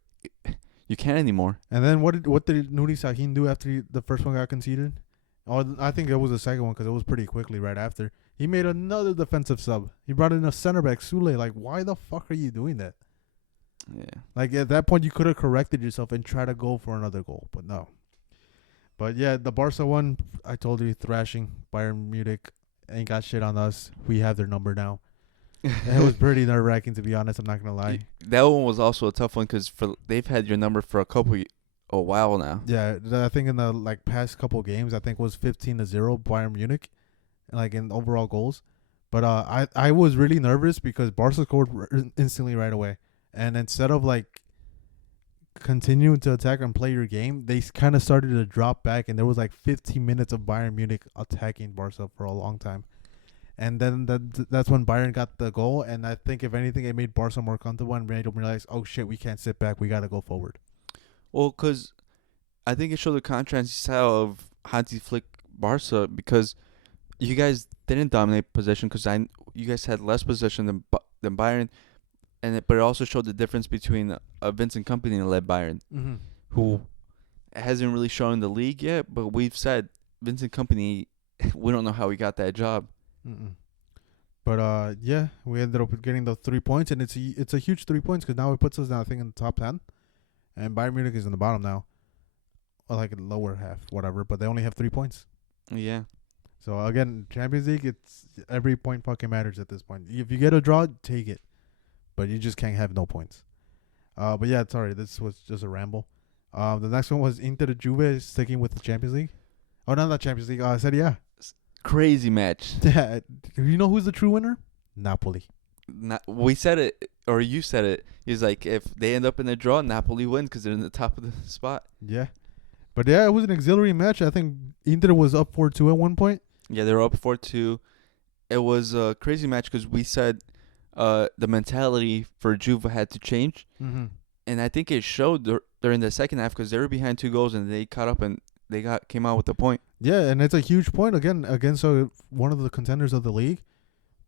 you can't anymore. And then what did Nuri Sahin do after the first one got conceded? Oh, I think it was the second one because it was pretty quickly right after. He made another defensive sub. He brought in a center back, Sule. Like, why the fuck are you doing that? Yeah. Like, at that point, you could have corrected yourself and tried to go for another goal, but no. But yeah, the Barca one, I told you, thrashing. Bayern Munich ain't got shit on us. We have their number now. It was pretty nerve-wracking, to be honest. I'm not going to lie. That one was also a tough one because they've had your number for a while now. Yeah, I think in the past couple games, I think it was 15-0 Bayern Munich, like in overall goals. But I was really nervous because Barca scored instantly right away, and instead of continuing to attack and play your game, they kind of started to drop back, and there was 15 minutes of Bayern Munich attacking Barca for a long time. And then that's when Bayern got the goal, and I think if anything, it made Barca more comfortable and made them realize, oh shit, we can't sit back, we got to go forward. Well, because I think it showed the contrast style of Hansi Flick Barca because you guys didn't dominate possession because you guys had less possession than Bayern, but it also showed the difference between a Vincent Kompany led Bayern, who hasn't really shown in the league yet. But we've said Vincent Kompany, we don't know how he got that job. But yeah, we ended up getting those 3 points, and it's a huge 3 points because now it puts us, I think, in the top 10, and Bayern Munich is in the bottom now, or lower half, whatever. But they only have 3 points. Yeah. So again, Champions League, it's every point fucking matters at this point. If you get a draw, take it, but you just can't have no points. But yeah, sorry, this was just a ramble. The next one was Inter Juve sticking with the Champions League. Oh, not the Champions League. I said yeah. Crazy match. Yeah, you know who's the true winner? Napoli. We said it, or you said it. He's like, if they end up in a draw, Napoli wins because they're in the top of the spot. Yeah. But yeah, it was an auxiliary match. I think Inter was up 4-2 at one point. Yeah, they were up 4-2. It was a crazy match because we said the mentality for Juve had to change. Mm-hmm. And I think it showed during the second half because they were behind 2 goals and they caught up and they came out with the point. Yeah, and it's a huge point again against one of the contenders of the league.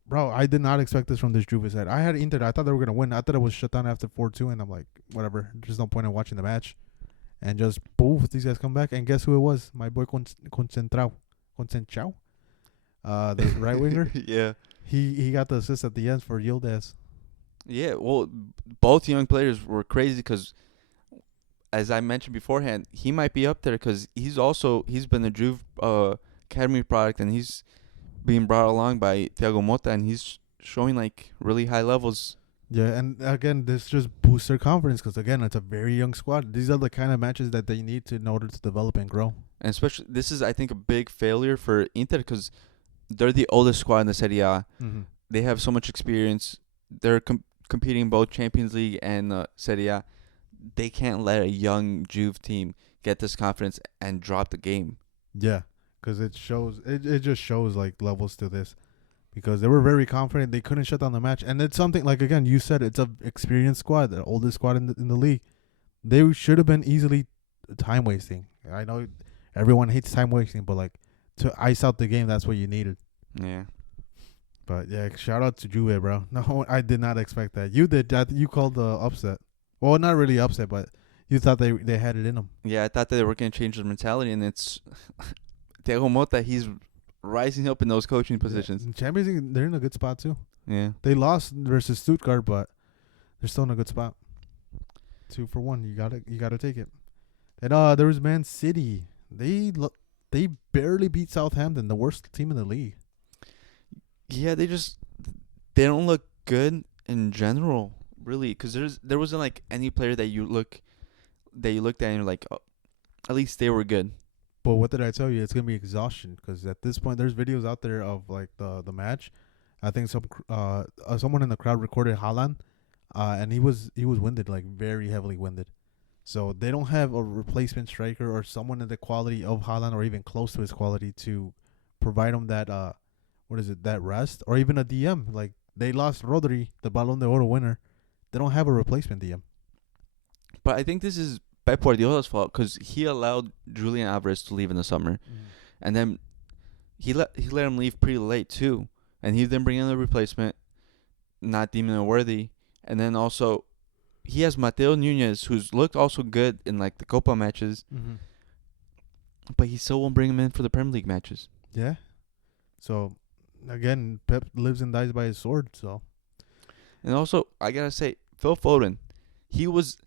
Bro, I did not expect this from this Juve side. I had Inter. I thought they were going to win. I thought it was shut down after 4-2, and I'm like, whatever. There's no point in watching the match. And just, boom, these guys come back. And guess who it was? My boy Concentrao. The right winger. Yeah. He got the assist at the end for Yildiz. Yeah, well, both young players were crazy because, as I mentioned beforehand, he might be up there because he's been a Juve academy product, and he's being brought along by Thiago Motta, and he's showing really high levels. Yeah, and again, this just boosts their confidence because again, it's a very young squad. These are the kind of matches that they need to in order to develop and grow. And especially, this is, I think, a big failure for Inter because they're the oldest squad in the Serie A. Mm-hmm. They have so much experience. They're competing in both Champions League and Serie A. They can't let a young Juve team get this confidence and drop the game. Yeah, because it shows. It just shows like levels to this, because they were very confident. They couldn't shut down the match, and it's something like again you said it's a experienced squad, the oldest squad in the league. They should have been easily time wasting. I know everyone hates time wasting, but like to ice out the game, that's what you needed. Yeah. But yeah, shout out to Juve, bro. No, I did not expect that. You did that. You called the upset. Well, not really upset, but you thought they had it in them. Yeah, I thought that they were going to change their mentality, and it's Thiago Motta. He's rising up in those coaching positions. In Champions League, they're in a good spot too. Yeah. They lost versus Stuttgart, but they're still in a good spot. 2-1. You gotta take it. And there was Man City. They barely beat Southampton, the worst team in the league. Yeah, they don't look good in general, really, because there wasn't like any player that you looked at and you're like, oh, at least they were good. But what did I tell you? It's gonna be exhaustion, because at this point, there's videos out there of like the match. I think someone in the crowd recorded Haaland, and he was winded, like very heavily winded. So they don't have a replacement striker or someone in the quality of Haaland or even close to his quality to provide him that that rest, or even a DM. Like they lost Robbery, the Balon D'oro winner. They don't have a replacement DM. But I think this is Pep Guardiola's fault because he allowed Julian Alvarez to leave in the summer, and then he let him leave pretty late too, and he didn't bring in a replacement, not deeming it worthy, and then also he has Mateo Nunez, who's looked also good in like the Copa matches, but he still won't bring him in for the Premier League matches. Yeah. So again, Pep lives and dies by his sword. So, and also I gotta say, Phil Foden, he was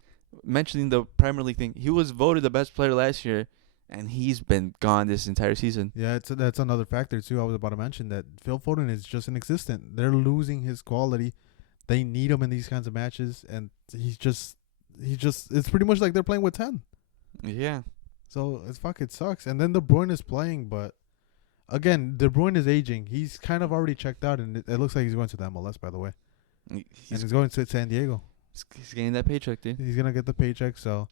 mentioning the Premier League thing. He was voted the best player last year, and he's been gone this entire season. Yeah, that's another factor too. I was about to mention that Phil Foden is just inexistent. They're losing his quality. They need him in these kinds of matches, and he's just it's pretty much like they're playing with 10. Yeah. So it sucks. And then De Bruyne is playing, but again, De Bruyne is aging. He's kind of already checked out, and it looks like he's going to the MLS, by the way. He's going to San Diego. He's getting that paycheck, dude. He's gonna get the paycheck, so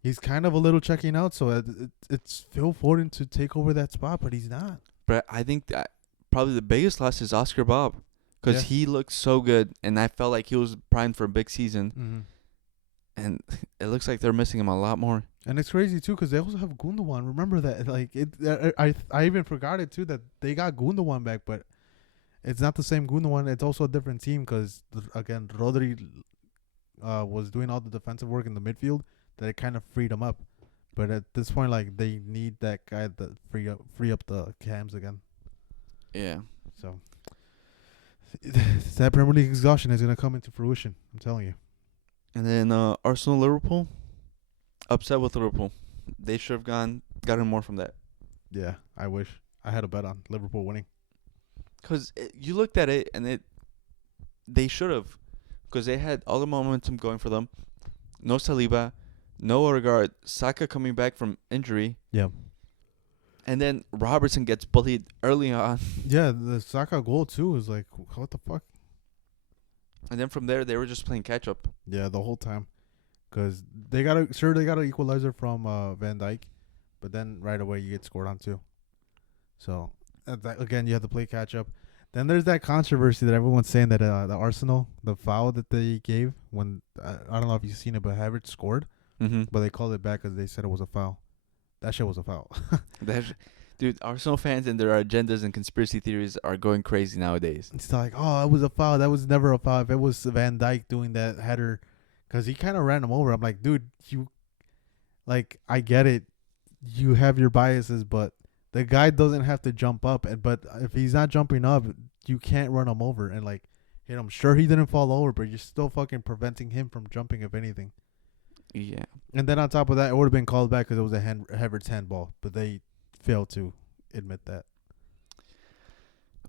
he's kind of a little checking out. So it's Phil Foden to take over that spot, but he's not. But I think that probably the biggest loss is Oscar Bob, because he looked so good, and I felt like he was primed for a big season. And it looks like they're missing him a lot more. And it's crazy too, because they also have Gundogan. Remember that? Like I even forgot it too that they got Gundogan back, but it's not the same Gundogan. It's also a different team because again, Rodri was doing all the defensive work in the midfield. That it kind of freed him up. But at this point, like they need that guy to free up the cams again. Yeah. So that Premier League exhaustion is gonna come into fruition. I'm telling you. And then Arsenal Liverpool, upset with Liverpool. They should have gotten more from that. Yeah, I wish I had a bet on Liverpool winning. Because you looked at it and they should have, because they had all the momentum going for them. No Saliba, no Odegaard, Saka coming back from injury. Yeah. And then Robertson gets bullied early on. Yeah, the Saka goal too is like, what the fuck? And then from there, they were just playing catch up. Yeah, the whole time, because they got an equalizer from Van Dijk, but then right away you get scored on too. So again, you have to play catch up. Then there's that controversy that everyone's saying that the Arsenal, the foul that they gave when I don't know if you've seen it, but Havertz scored, but they called it back because they said it was a foul. That shit was a foul. Dude, Arsenal fans and their agendas and conspiracy theories are going crazy nowadays. It's like, oh, it was a foul. That was never a foul. If it was Van Dijk doing that header, because he kind of ran him over. I'm like, dude, I get it. You have your biases, but the guy doesn't have to jump up. But if he's not jumping up, you can't run him over and like hit him. Sure, he didn't fall over, but you're still fucking preventing him from jumping, if anything. Yeah. And then on top of that, it would have been called back because it was a Havertz handball, but they failed to admit that.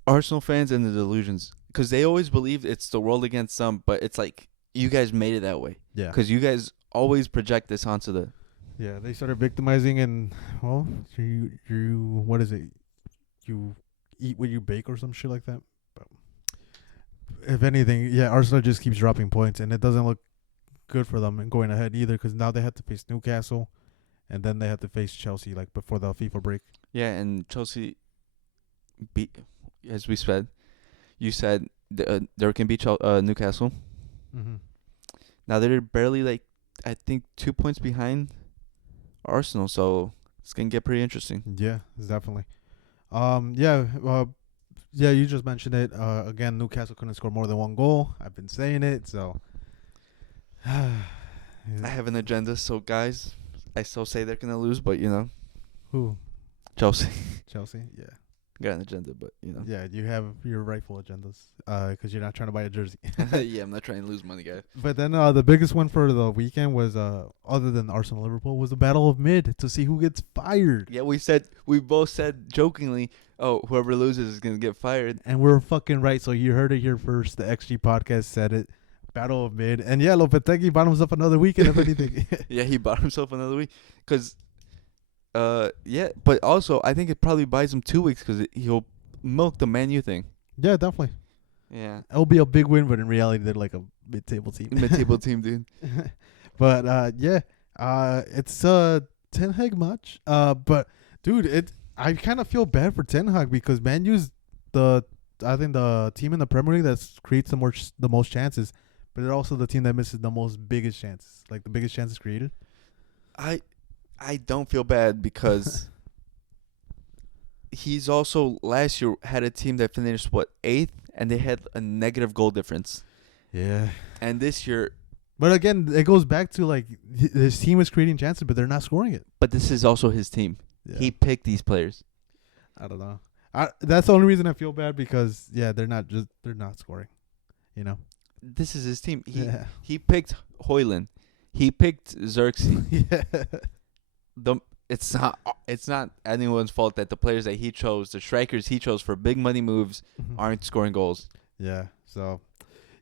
Arsenal fans and the delusions. because they always believe it's the world against them, but it's like you guys made it that way. Yeah. Because you guys always project this onto the. Yeah, they started victimizing, and well, you what is it? You eat what you bake or some shit like that. But if anything, yeah, Arsenal just keeps dropping points, and it doesn't look good for them and going ahead either. Because now they have to face Newcastle, and then they have to face Chelsea like before the FIFA break. Yeah, and Chelsea beat, as we said, you said there can be Newcastle. Mm-hmm. Now they're barely like I think 2 points behind Arsenal, so it's gonna get pretty interesting. Yeah, it's definitely. Yeah. Yeah. You just mentioned it. Again, Newcastle couldn't score more than one goal. I've been saying it. So. I have an agenda, so guys, I still say they're gonna lose, but Who? Chelsea. Chelsea. Yeah. Got an agenda, but Yeah, you have your rightful agendas. Because you're not trying to buy a jersey. Yeah, I'm not trying to lose money, guys. But then the biggest one for the weekend was other than Arsenal Liverpool was the battle of mid to see who gets fired. Yeah, we both said jokingly, oh, whoever loses is gonna get fired. And we're fucking right. So you heard it here first. The XG podcast said it. Battle of mid. And yeah, Lopetegui bottoms up another weekend if anything. Yeah, he bought himself another week. Because, yeah, but also I think it probably buys him 2 weeks because he'll milk the Man U thing. Yeah, definitely. Yeah. It'll be a big win, but in reality, they're like a mid-table team. Mid-table team, dude. But yeah, it's Ten Hag match. But dude, I kind of feel bad for Ten Hag because Man U's I think the team in the Premier League that creates the most chances, but they're also the team that misses the biggest chances, like the biggest chances created. I don't feel bad because he's also last year had a team that finished 8th, and they had a negative goal difference. Yeah. And this year, but again, it goes back to like his team is creating chances, but they're not scoring it. But this is also his team. Yeah. He picked these players. I don't know. That's the only reason I feel bad because they're not scoring. This is his team. He picked Højlund. He picked Xerxes. Yeah. It's not anyone's fault that the players that he chose, the strikers he chose for big money moves, aren't scoring goals. Yeah. So,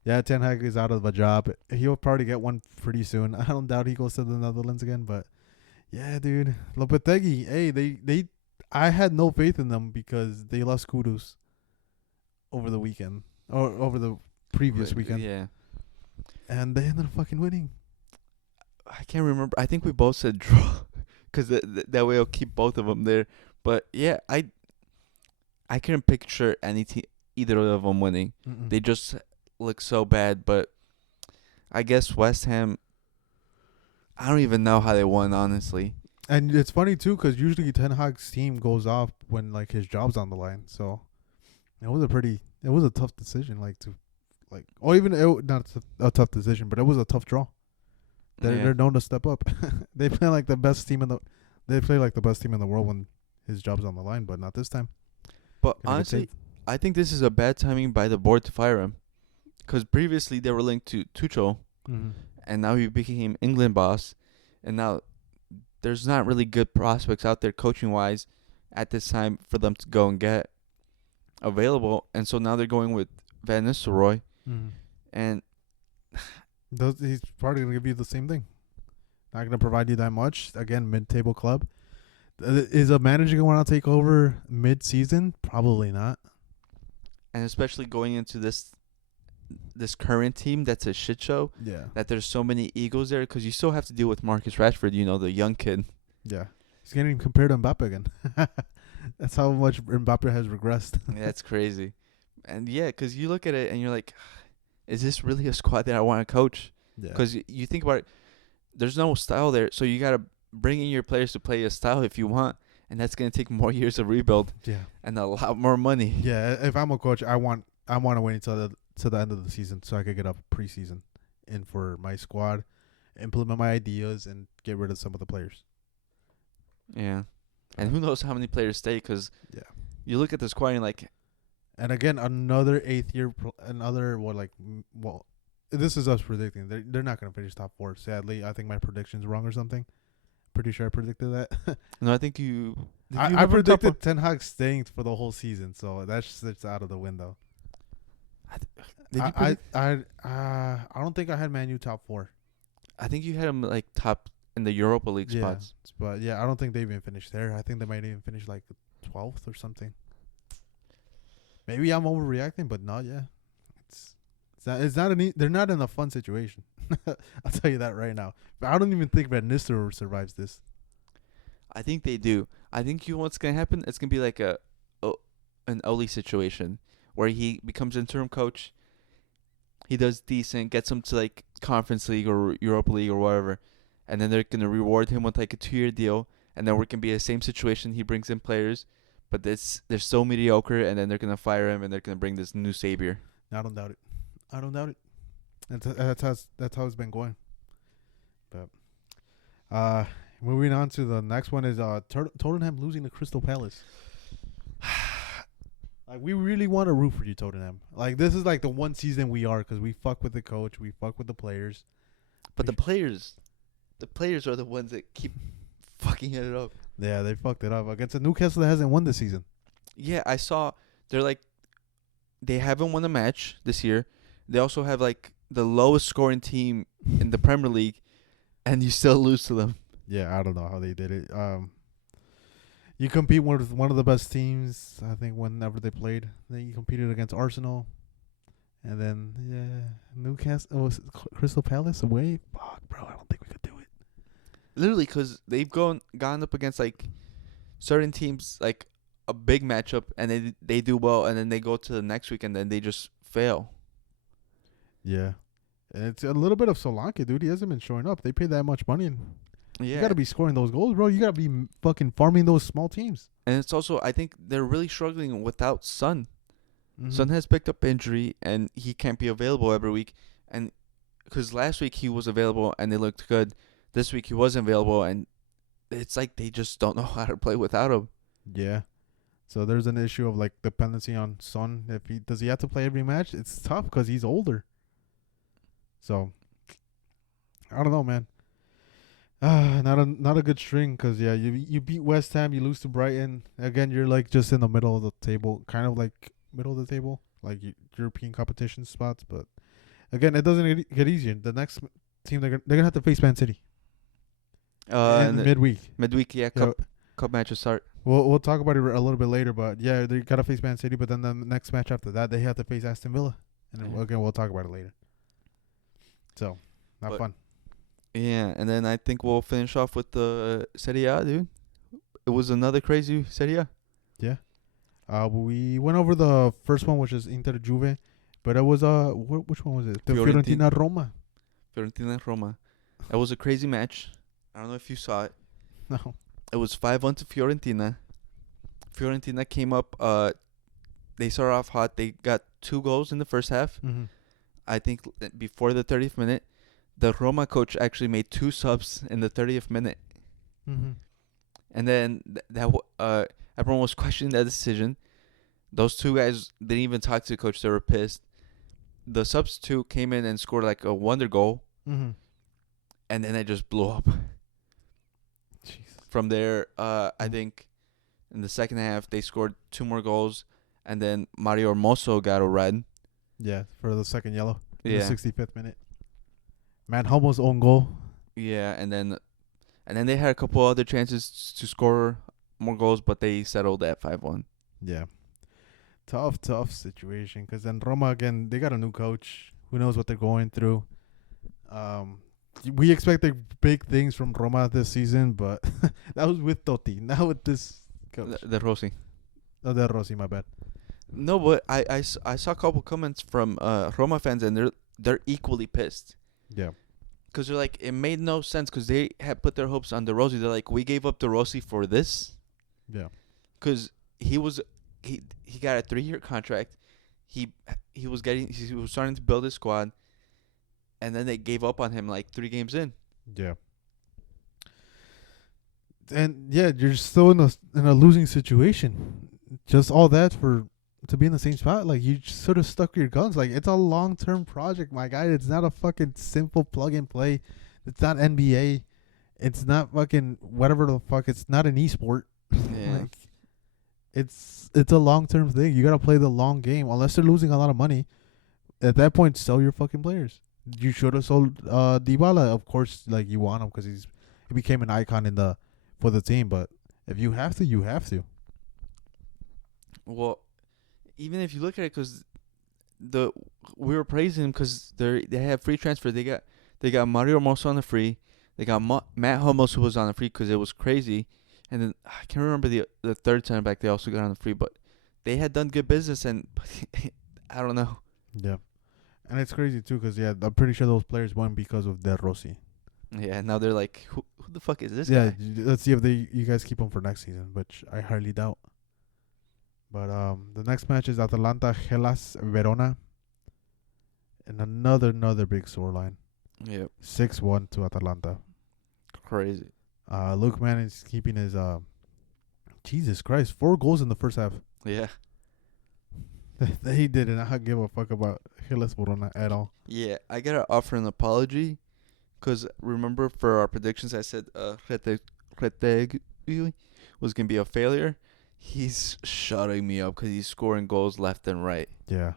yeah, Ten Hag is out of a job. He'll probably get one pretty soon. I don't doubt he goes to the Netherlands again, but yeah, dude, Lopetegui. Hey, I had no faith in them because they lost Kudus over the weekend or over the previous weekend. Yeah. And they ended up fucking winning. I can't remember. I think we both said draw. Because that way I'll keep both of them there. But yeah, I couldn't picture either of them winning. Mm-mm. They just look so bad. But I guess West Ham, I don't even know how they won, honestly. And it's funny too, because usually Ten Hag's team goes off when like his job's on the line. So it was a tough decision, not a tough decision, but it was a tough draw. They're known to step up. They play like the best team in the world when his job's on the line, but not this time. But honestly, I think this is a bad timing by the board to fire him, because previously they were linked to Tuchel, and now he became England boss, and now there's not really good prospects out there coaching wise at this time for them to go and get available, and so now they're going with Van Nistelrooy, and. He's probably going to give you the same thing. Not going to provide you that much. Again, mid-table club. Is a manager going to want to take over mid-season? Probably not. And especially going into this current team that's a shit show. Yeah. That there's so many egos there because you still have to deal with Marcus Rashford, the young kid. Yeah. He's getting compared to Mbappe again. That's how much Mbappe has regressed. Yeah, that's crazy. And yeah, because you look at it and you're like, is this really a squad that I want to coach? Because you think about it, there's no style there, so you got to bring in your players to play a style if you want, and that's going to take more years of rebuild and a lot more money. Yeah, if I'm a coach, I want to wait until the end of the season so I could get a preseason in for my squad, implement my ideas, and get rid of some of the players. Yeah. And who knows how many players stay, because you look at the squad and you're like... And again, another 8th year, this is us predicting. They're not going to finish top 4, sadly. I think my prediction's wrong or something. Pretty sure I predicted that. No, I think you... I predicted Ten Hag staying for the whole season, so that's out of the window. Did you I predict? I don't think I had Man U top 4. I think you had them like top in the Europa League Yeah, spots. but yeah, I don't think they even finished there. I think they might even finish like 12th or something. Maybe I'm overreacting, but no, yeah, they're not in a fun situation. I'll tell you that right now. But I don't even think Van Nistelrooy survives this. I think they do. I think you know what's gonna happen. It's gonna be like an Oli situation where he becomes interim coach. He does decent, gets him to like Conference League or Europa League or whatever, and then they're gonna reward him with like a 2-year deal. And then we're gonna be the same situation. He brings in players, but they're so mediocre, and then they're gonna fire him, and they're gonna bring this new savior. I don't doubt it. I don't doubt it. That's how it's been going. But moving on to the next one is Tottenham losing to Crystal Palace. Like, we really want to root for you, Tottenham. Like, this is like the one season we are, because we fuck with the coach, we fuck with the players. But the players are the ones that keep fucking it up. Yeah, they fucked it up against a Newcastle that hasn't won this season. Yeah, I saw they haven't won a match this year. They also have like the lowest scoring team in the Premier League, and you still lose to them. Yeah, I don't know how they did it. You compete with one of the best teams, I think, whenever they played. Then you competed against Arsenal. And then, Newcastle, Crystal Palace away. Fuck, bro, I don't think we could do it. Literally, because they've gone up against like certain teams, like a big matchup, and they do well, and then they go to the next week, and then they just fail. Yeah. And it's a little bit of Solanke, dude. He hasn't been showing up. They paid that much money. And Yeah, you got to be scoring those goals, bro. You got to be fucking farming those small teams. and it's also I think they're really struggling without Son. Mm-hmm. Son has picked up injury, and he can't be available every week. And because last week he was available and they looked good, this week he wasn't available, and it's like they just don't know how to play without him. Yeah. So there's an issue of like dependency on Son. If he have to play every match, it's tough because he's older. So I don't know, man. Not a good string, because you beat West Ham, you lose to Brighton. Again, you're like just in the middle of the table, kind of like middle of the table, like European competition spots. But again, it doesn't get easier. The next team they're gonna have to face Man City in midweek. Midweek, yeah, cup matches start. We'll talk about it a little bit later, but yeah, they gotta face Man City. But then the next match after that, they have to face Aston Villa, and then, again, we'll talk about it later. So, not fun. Yeah, and then I think we'll finish off with the Serie A, dude. It was another crazy Serie A. Yeah. We went over the first one, which is Inter Juve, but it was which one was it? The Fiorentina Roma. Fiorentina Roma. That was a crazy match. I don't know if you saw it. No. It was 5-1 to Fiorentina. Fiorentina came up. They started off hot. They got 2 goals in the first half. Mm-hmm. I think before the 30th minute, the Roma coach actually made 2 subs in the 30th minute. Mm-hmm. And then everyone was questioning that decision. Those 2 guys didn't even talk to the coach. They were pissed. The substitute came in and scored like a wonder goal. Mm-hmm. And then it just blew up. Jesus. From there, I think in the second half, they scored 2 more goals. And then Mario Hermoso got a red. Yeah, for the second yellow. Yeah. In the 65th minute. Man, Hummels' own goal. Yeah, and then they had a couple other chances to score more goals, but they settled at 5-1. Yeah. Tough situation. Because then Roma, again, they got a new coach. Who knows what they're going through. We expected big things from Roma this season, but that was with Totti. Now with this coach. De Rossi. Oh, De Rossi, my bad. No, but I saw a couple comments from Roma fans, and they're equally pissed. Yeah. Because they're like, it made no sense because they had put their hopes on De Rossi. They're like, we gave up De Rossi for this? Yeah. Because he got a 3-year contract. He was starting to build his squad, and then they gave up on him like 3 games in. Yeah. And yeah, you're still in a losing situation. Just all that to be in the same spot, like, you just sort of stuck your guns. Like, it's a long-term project, my guy. It's not a fucking simple plug and play. It's not NBA. It's not fucking whatever the fuck. It's not an esport. Yeah. Like, it's a long-term thing. You gotta play the long game. Unless they're losing a lot of money, at that point, sell your fucking players. You should have sold Dybala. Of course, like you want him because he became an icon for the team. But if you have to, you have to. Well, even if you look at it, because we were praising him because they have free transfer. They got Mario Hermoso on the free. They got Matt Hummels, who was on the free because it was crazy. And then I can't remember the third center back they also got on the free, but they had done good business, and I don't know. Yeah, and it's crazy too because I'm pretty sure those players won because of De Rossi. Yeah, now they're like, who the fuck is this Yeah, guy? let's see if you guys keep him for next season, which I highly doubt. But the next match is Atalanta Hellas Verona, and another big scoreline. Yep. 6-1 to Atalanta. Crazy. Luke Mann is keeping his Jesus Christ, 4 goals in the first half. Yeah. They did not give a fuck about Hellas Verona at all. Yeah, I gotta offer an apology, because remember for our predictions I said Retegui was gonna be a failure. He's shutting me up because he's scoring goals left and right. Yeah.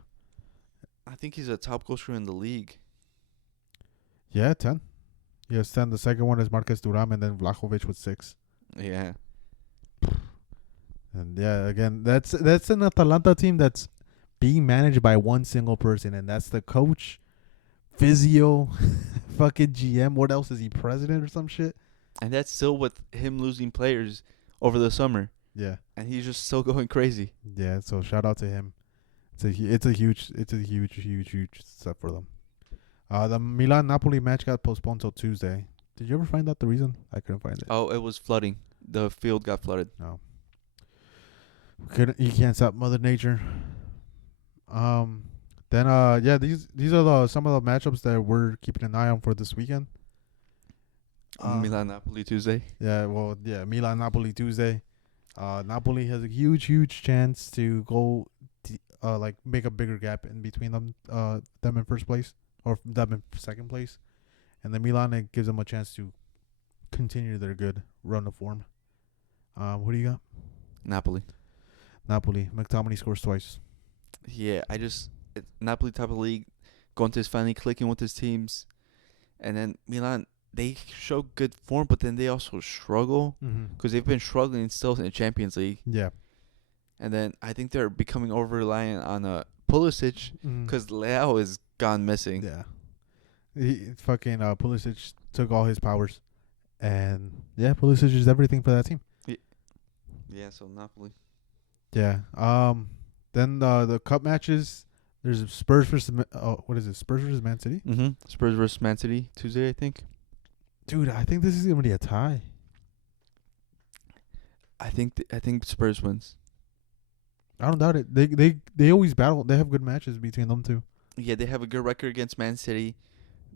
I think he's a top goal scorer in the league. Yeah, 10. He has 10. The second one is Marquez Thuram, and then Vlahovic with 6. Yeah. And yeah, again, that's an Atalanta team that's being managed by one single person, and that's the coach, physio, fucking GM. What else is he, president or some shit? And that's still with him losing players over the summer. Yeah. And he's just still going crazy. Yeah, so shout out to him. It's a huge step for them. The Milan-Napoli match got postponed till Tuesday. Did you ever find out the reason? I couldn't find it. Oh, it was flooding. The field got flooded. No. You can't stop Mother Nature. Then these are some of the matchups that we're keeping an eye on for this weekend. Milan Napoli Tuesday. Milan Napoli Tuesday. Napoli has a huge chance to go make a bigger gap in between them in first place or them in second place, and then Milan, it gives them a chance to continue their good run of form. Who do you got? Napoli. McTominay scores twice. Yeah, Napoli top of the league. Conte's finally clicking with his teams, and then Milan, they show good form, but then they also struggle because they've been struggling still in the Champions League. Yeah. And then I think they're becoming over-reliant on Pulisic because Leao is gone missing. Yeah. Pulisic took all his powers. And, yeah, Pulisic is everything for that team. Yeah, so Napoli. Yeah. Then the cup matches, there's Spurs versus Spurs versus Man City? Mm-hmm. Spurs versus Man City Tuesday, I think. Dude, I think this is going to be a tie. I think Spurs wins. I don't doubt it. They always battle. They have good matches between them two. Yeah, they have a good record against Man City.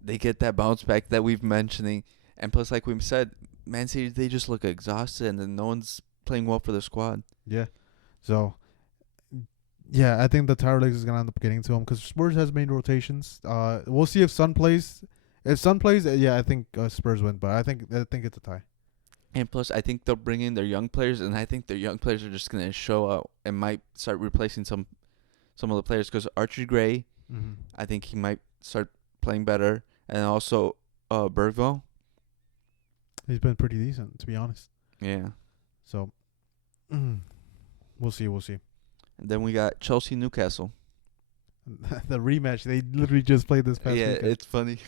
They get that bounce back that we've mentioning, and plus, like we said, Man City, they just look exhausted, and then no one's playing well for the squad. Yeah, so I think the tired legs is gonna end up getting to them because Spurs has made rotations. We'll see if Son plays. If Son plays, I think Spurs win, but I think it's a tie. And plus, I think they'll bring in their young players, and I think their young players are just gonna show out and might start replacing some of the players. Because Archie Gray, I think he might start playing better, and also Bergvall. He's been pretty decent, to be honest. Yeah. So we'll see. And then we got Chelsea Newcastle. The rematch. They literally just played this past weekend. Yeah, it's funny.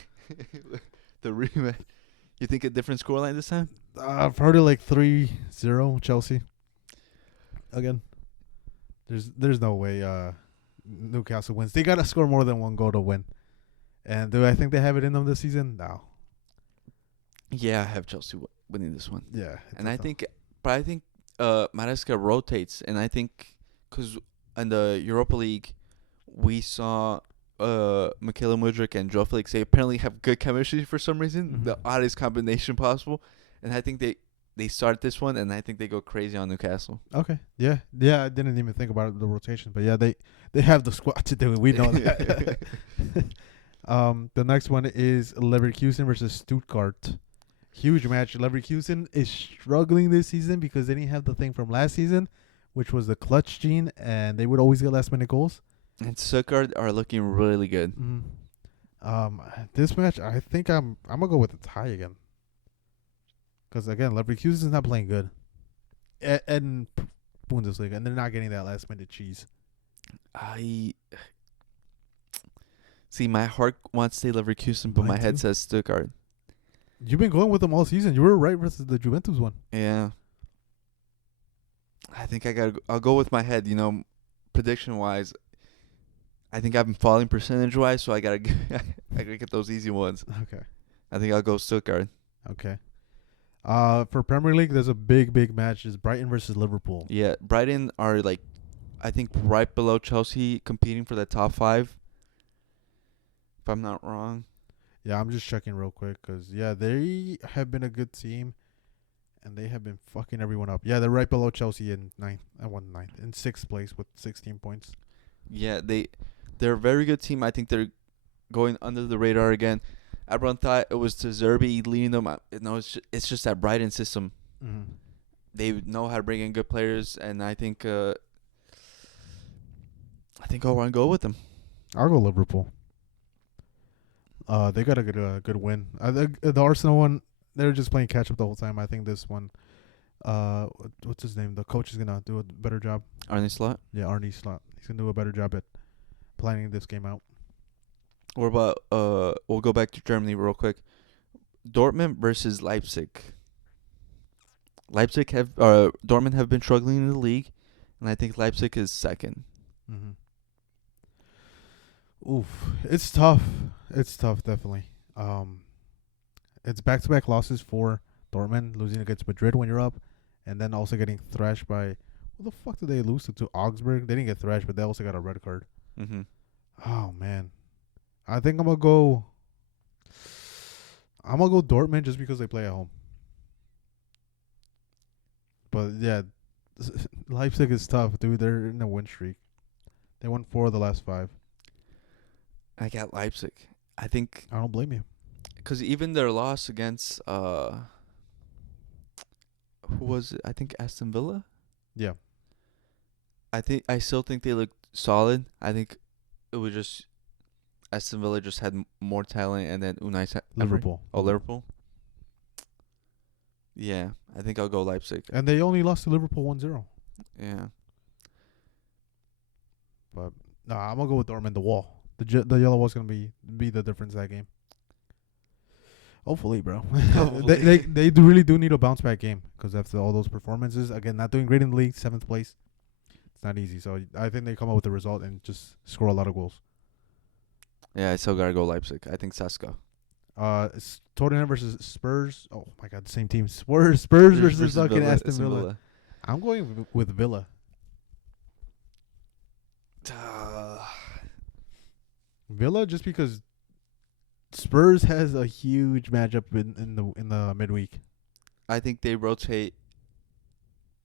The rematch. You think a different scoreline this time? I've heard it like 3-0 Chelsea. Again, there's no way Newcastle wins. They gotta score more than one goal to win. And do I think they have it in them this season? No. Yeah, I have Chelsea winning this one. Yeah, and I think Maresca rotates, and I think because in the Europa League we saw Michaela Mudryk and Joe Felix, they apparently have good chemistry for some reason, the oddest combination possible, and I think they start this one, and I think they go crazy on Newcastle. Okay, yeah, I didn't even think about the rotation, but yeah, they have the squad to do it. We know that. The next one is Leverkusen versus Stuttgart. Huge match. Leverkusen is struggling this season because they didn't have the thing from last season, which was the clutch gene, and they would always get last minute goals. And Stuttgart are looking really good. Mm-hmm. This match, I think I'm gonna go with a tie again. Because again, Leverkusen's not playing good, and Bundesliga, and they're not getting that last minute cheese. I see. My heart wants to say Leverkusen, but Mine my head too. says Stuttgart. You've been going with them all season. You were right versus the Juventus one. Yeah. I think I'll go with my head. Prediction wise, I think I've been falling percentage wise, so I gotta get those easy ones. Okay. I think I'll go Stuttgart. Okay. For Premier League, there's a big match. It's Brighton versus Liverpool. Yeah, Brighton are I think right below Chelsea, competing for the top 5. If I'm not wrong. Yeah, I'm just checking real quick because they have been a good team, and they have been fucking everyone up. Yeah, they're right below Chelsea in ninth. I won ninth in 6th place with 16 points. Yeah, they're a very good team. I think they're going under the radar again. Everyone thought it was De Zerbi leading them. No, it's just that Brighton system. Mm-hmm. They know how to bring in good players, and I think I'll want to go with them. I'll go Liverpool. They got a good win. The Arsenal one, they were just playing catch up the whole time. I think this one, what's his name? The coach is gonna do a better job. Arne Slot. Yeah, Arne Slot. He's gonna do a better job at planning this game out. What about we'll go back to Germany real quick. Dortmund versus Leipzig. Dortmund have been struggling in the league, and I think Leipzig is second. Mm-hmm. Oof, it's tough. It's tough, definitely. It's back-to-back losses for Dortmund, losing against Madrid when you're up, and then also getting thrashed by. Who the fuck did they lose to Augsburg? They didn't get thrashed, but they also got a red card. Mm-hmm. Oh man, I think I'm gonna go. I'm gonna go Dortmund just because they play at home. But yeah, Leipzig is tough, dude. They're in a win streak. They won 4 of the last 5. I got Leipzig. I think I don't blame you. because even their loss against who was it? I think Aston Villa. Yeah. I still think they looked solid. I think it was just Aston Villa just had more talent, and then Liverpool. Oh, Liverpool. Yeah, I think I'll go Leipzig. And they only lost to Liverpool 1-0. Yeah. But nah, I'm gonna go with Dortmund. The wall. The yellow wall's gonna be the difference that game. Hopefully, bro. Hopefully. they really do need a bounce back game because after all those performances, again, not doing great in the league, 7th place. It's not easy. So I think they come up with the result and just score a lot of goals. Yeah, I still gotta go Leipzig. I think Sesko. It's Tottenham versus Spurs. Oh my God, the same team. Spurs versus fucking Aston Villa. I'm going with Villa. Villa, just because Spurs has a huge matchup in the midweek. I think they rotate.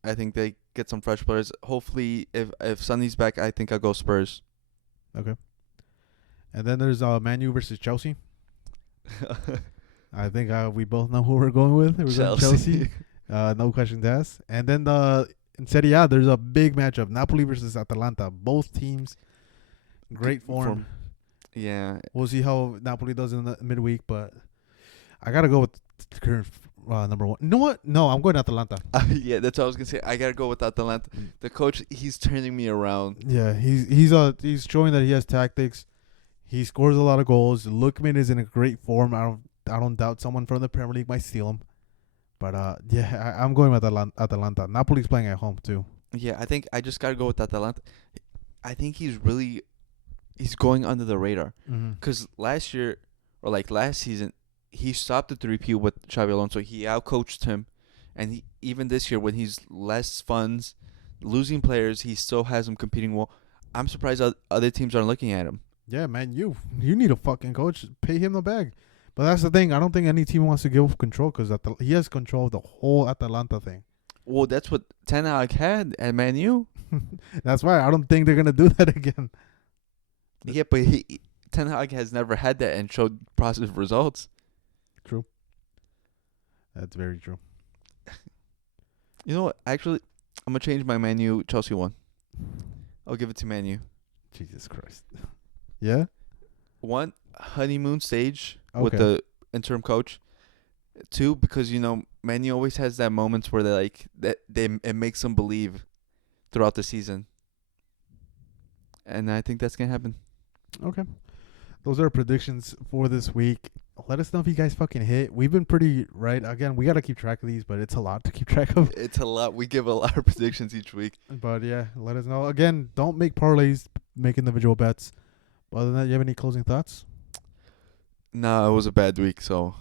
I think they get some fresh players. Hopefully, if Sonny's back, I think I'll go Spurs. Okay. And then there's Man U versus Chelsea. I think we both know who we're going with. We're going Chelsea. No questions asked. And then in Serie A, there's a big matchup: Napoli versus Atalanta. Both teams, great form. Yeah. We'll see how Napoli does in the midweek, but I gotta go with the current number 1. You know what? No, I'm going Atalanta. Yeah, that's what I was gonna say. I gotta go with Atalanta. The coach, he's turning me around. Yeah, he's showing that he has tactics. He scores a lot of goals. Lookman is in a great form. I don't doubt someone from the Premier League might steal him. But yeah, I'm going with Atalanta. Napoli's playing at home too. Yeah, I think I just gotta go with Atalanta. I think he's going under the radar. Because last year, or last season, he stopped the 3P with Xabi Alonso. He outcoached him. And even this year, when he's less funds, losing players, he still has them competing well. I'm surprised other teams aren't looking at him. Yeah, man, you need a fucking coach. Pay him the bag. But that's the thing. I don't think any team wants to give up control because he has control of the whole Atalanta thing. Well, that's what Ten Hag had at Man U. That's why I don't think they're going to do that again. Yeah, but Ten Hag has never had that and showed positive results. True. That's very true. You know what? Actually, I'm going to change my Man U Chelsea one. I'll give it to Man U. Jesus Christ. Yeah? One, honeymoon stage with Okay. the interim coach. Two, because Manny always has that moments where it makes them believe throughout the season, and I think that's gonna happen. Okay. Those are our predictions for this week. Let us know if you guys fucking hit. We've been pretty right. Again, we got to keep track of these, but it's a lot to keep track of. It's a lot. We give a lot of predictions each week. But yeah, let us know. Again, don't make parlays, make individual bets. Other than that, you have any closing thoughts? No, it was a bad week, so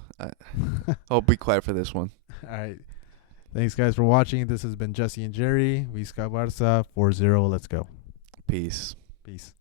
I'll be quiet for this one. All right. Thanks, guys, for watching. This has been Jesse and Jerry. Visca Barca 4-0. Let's go. Peace. Peace.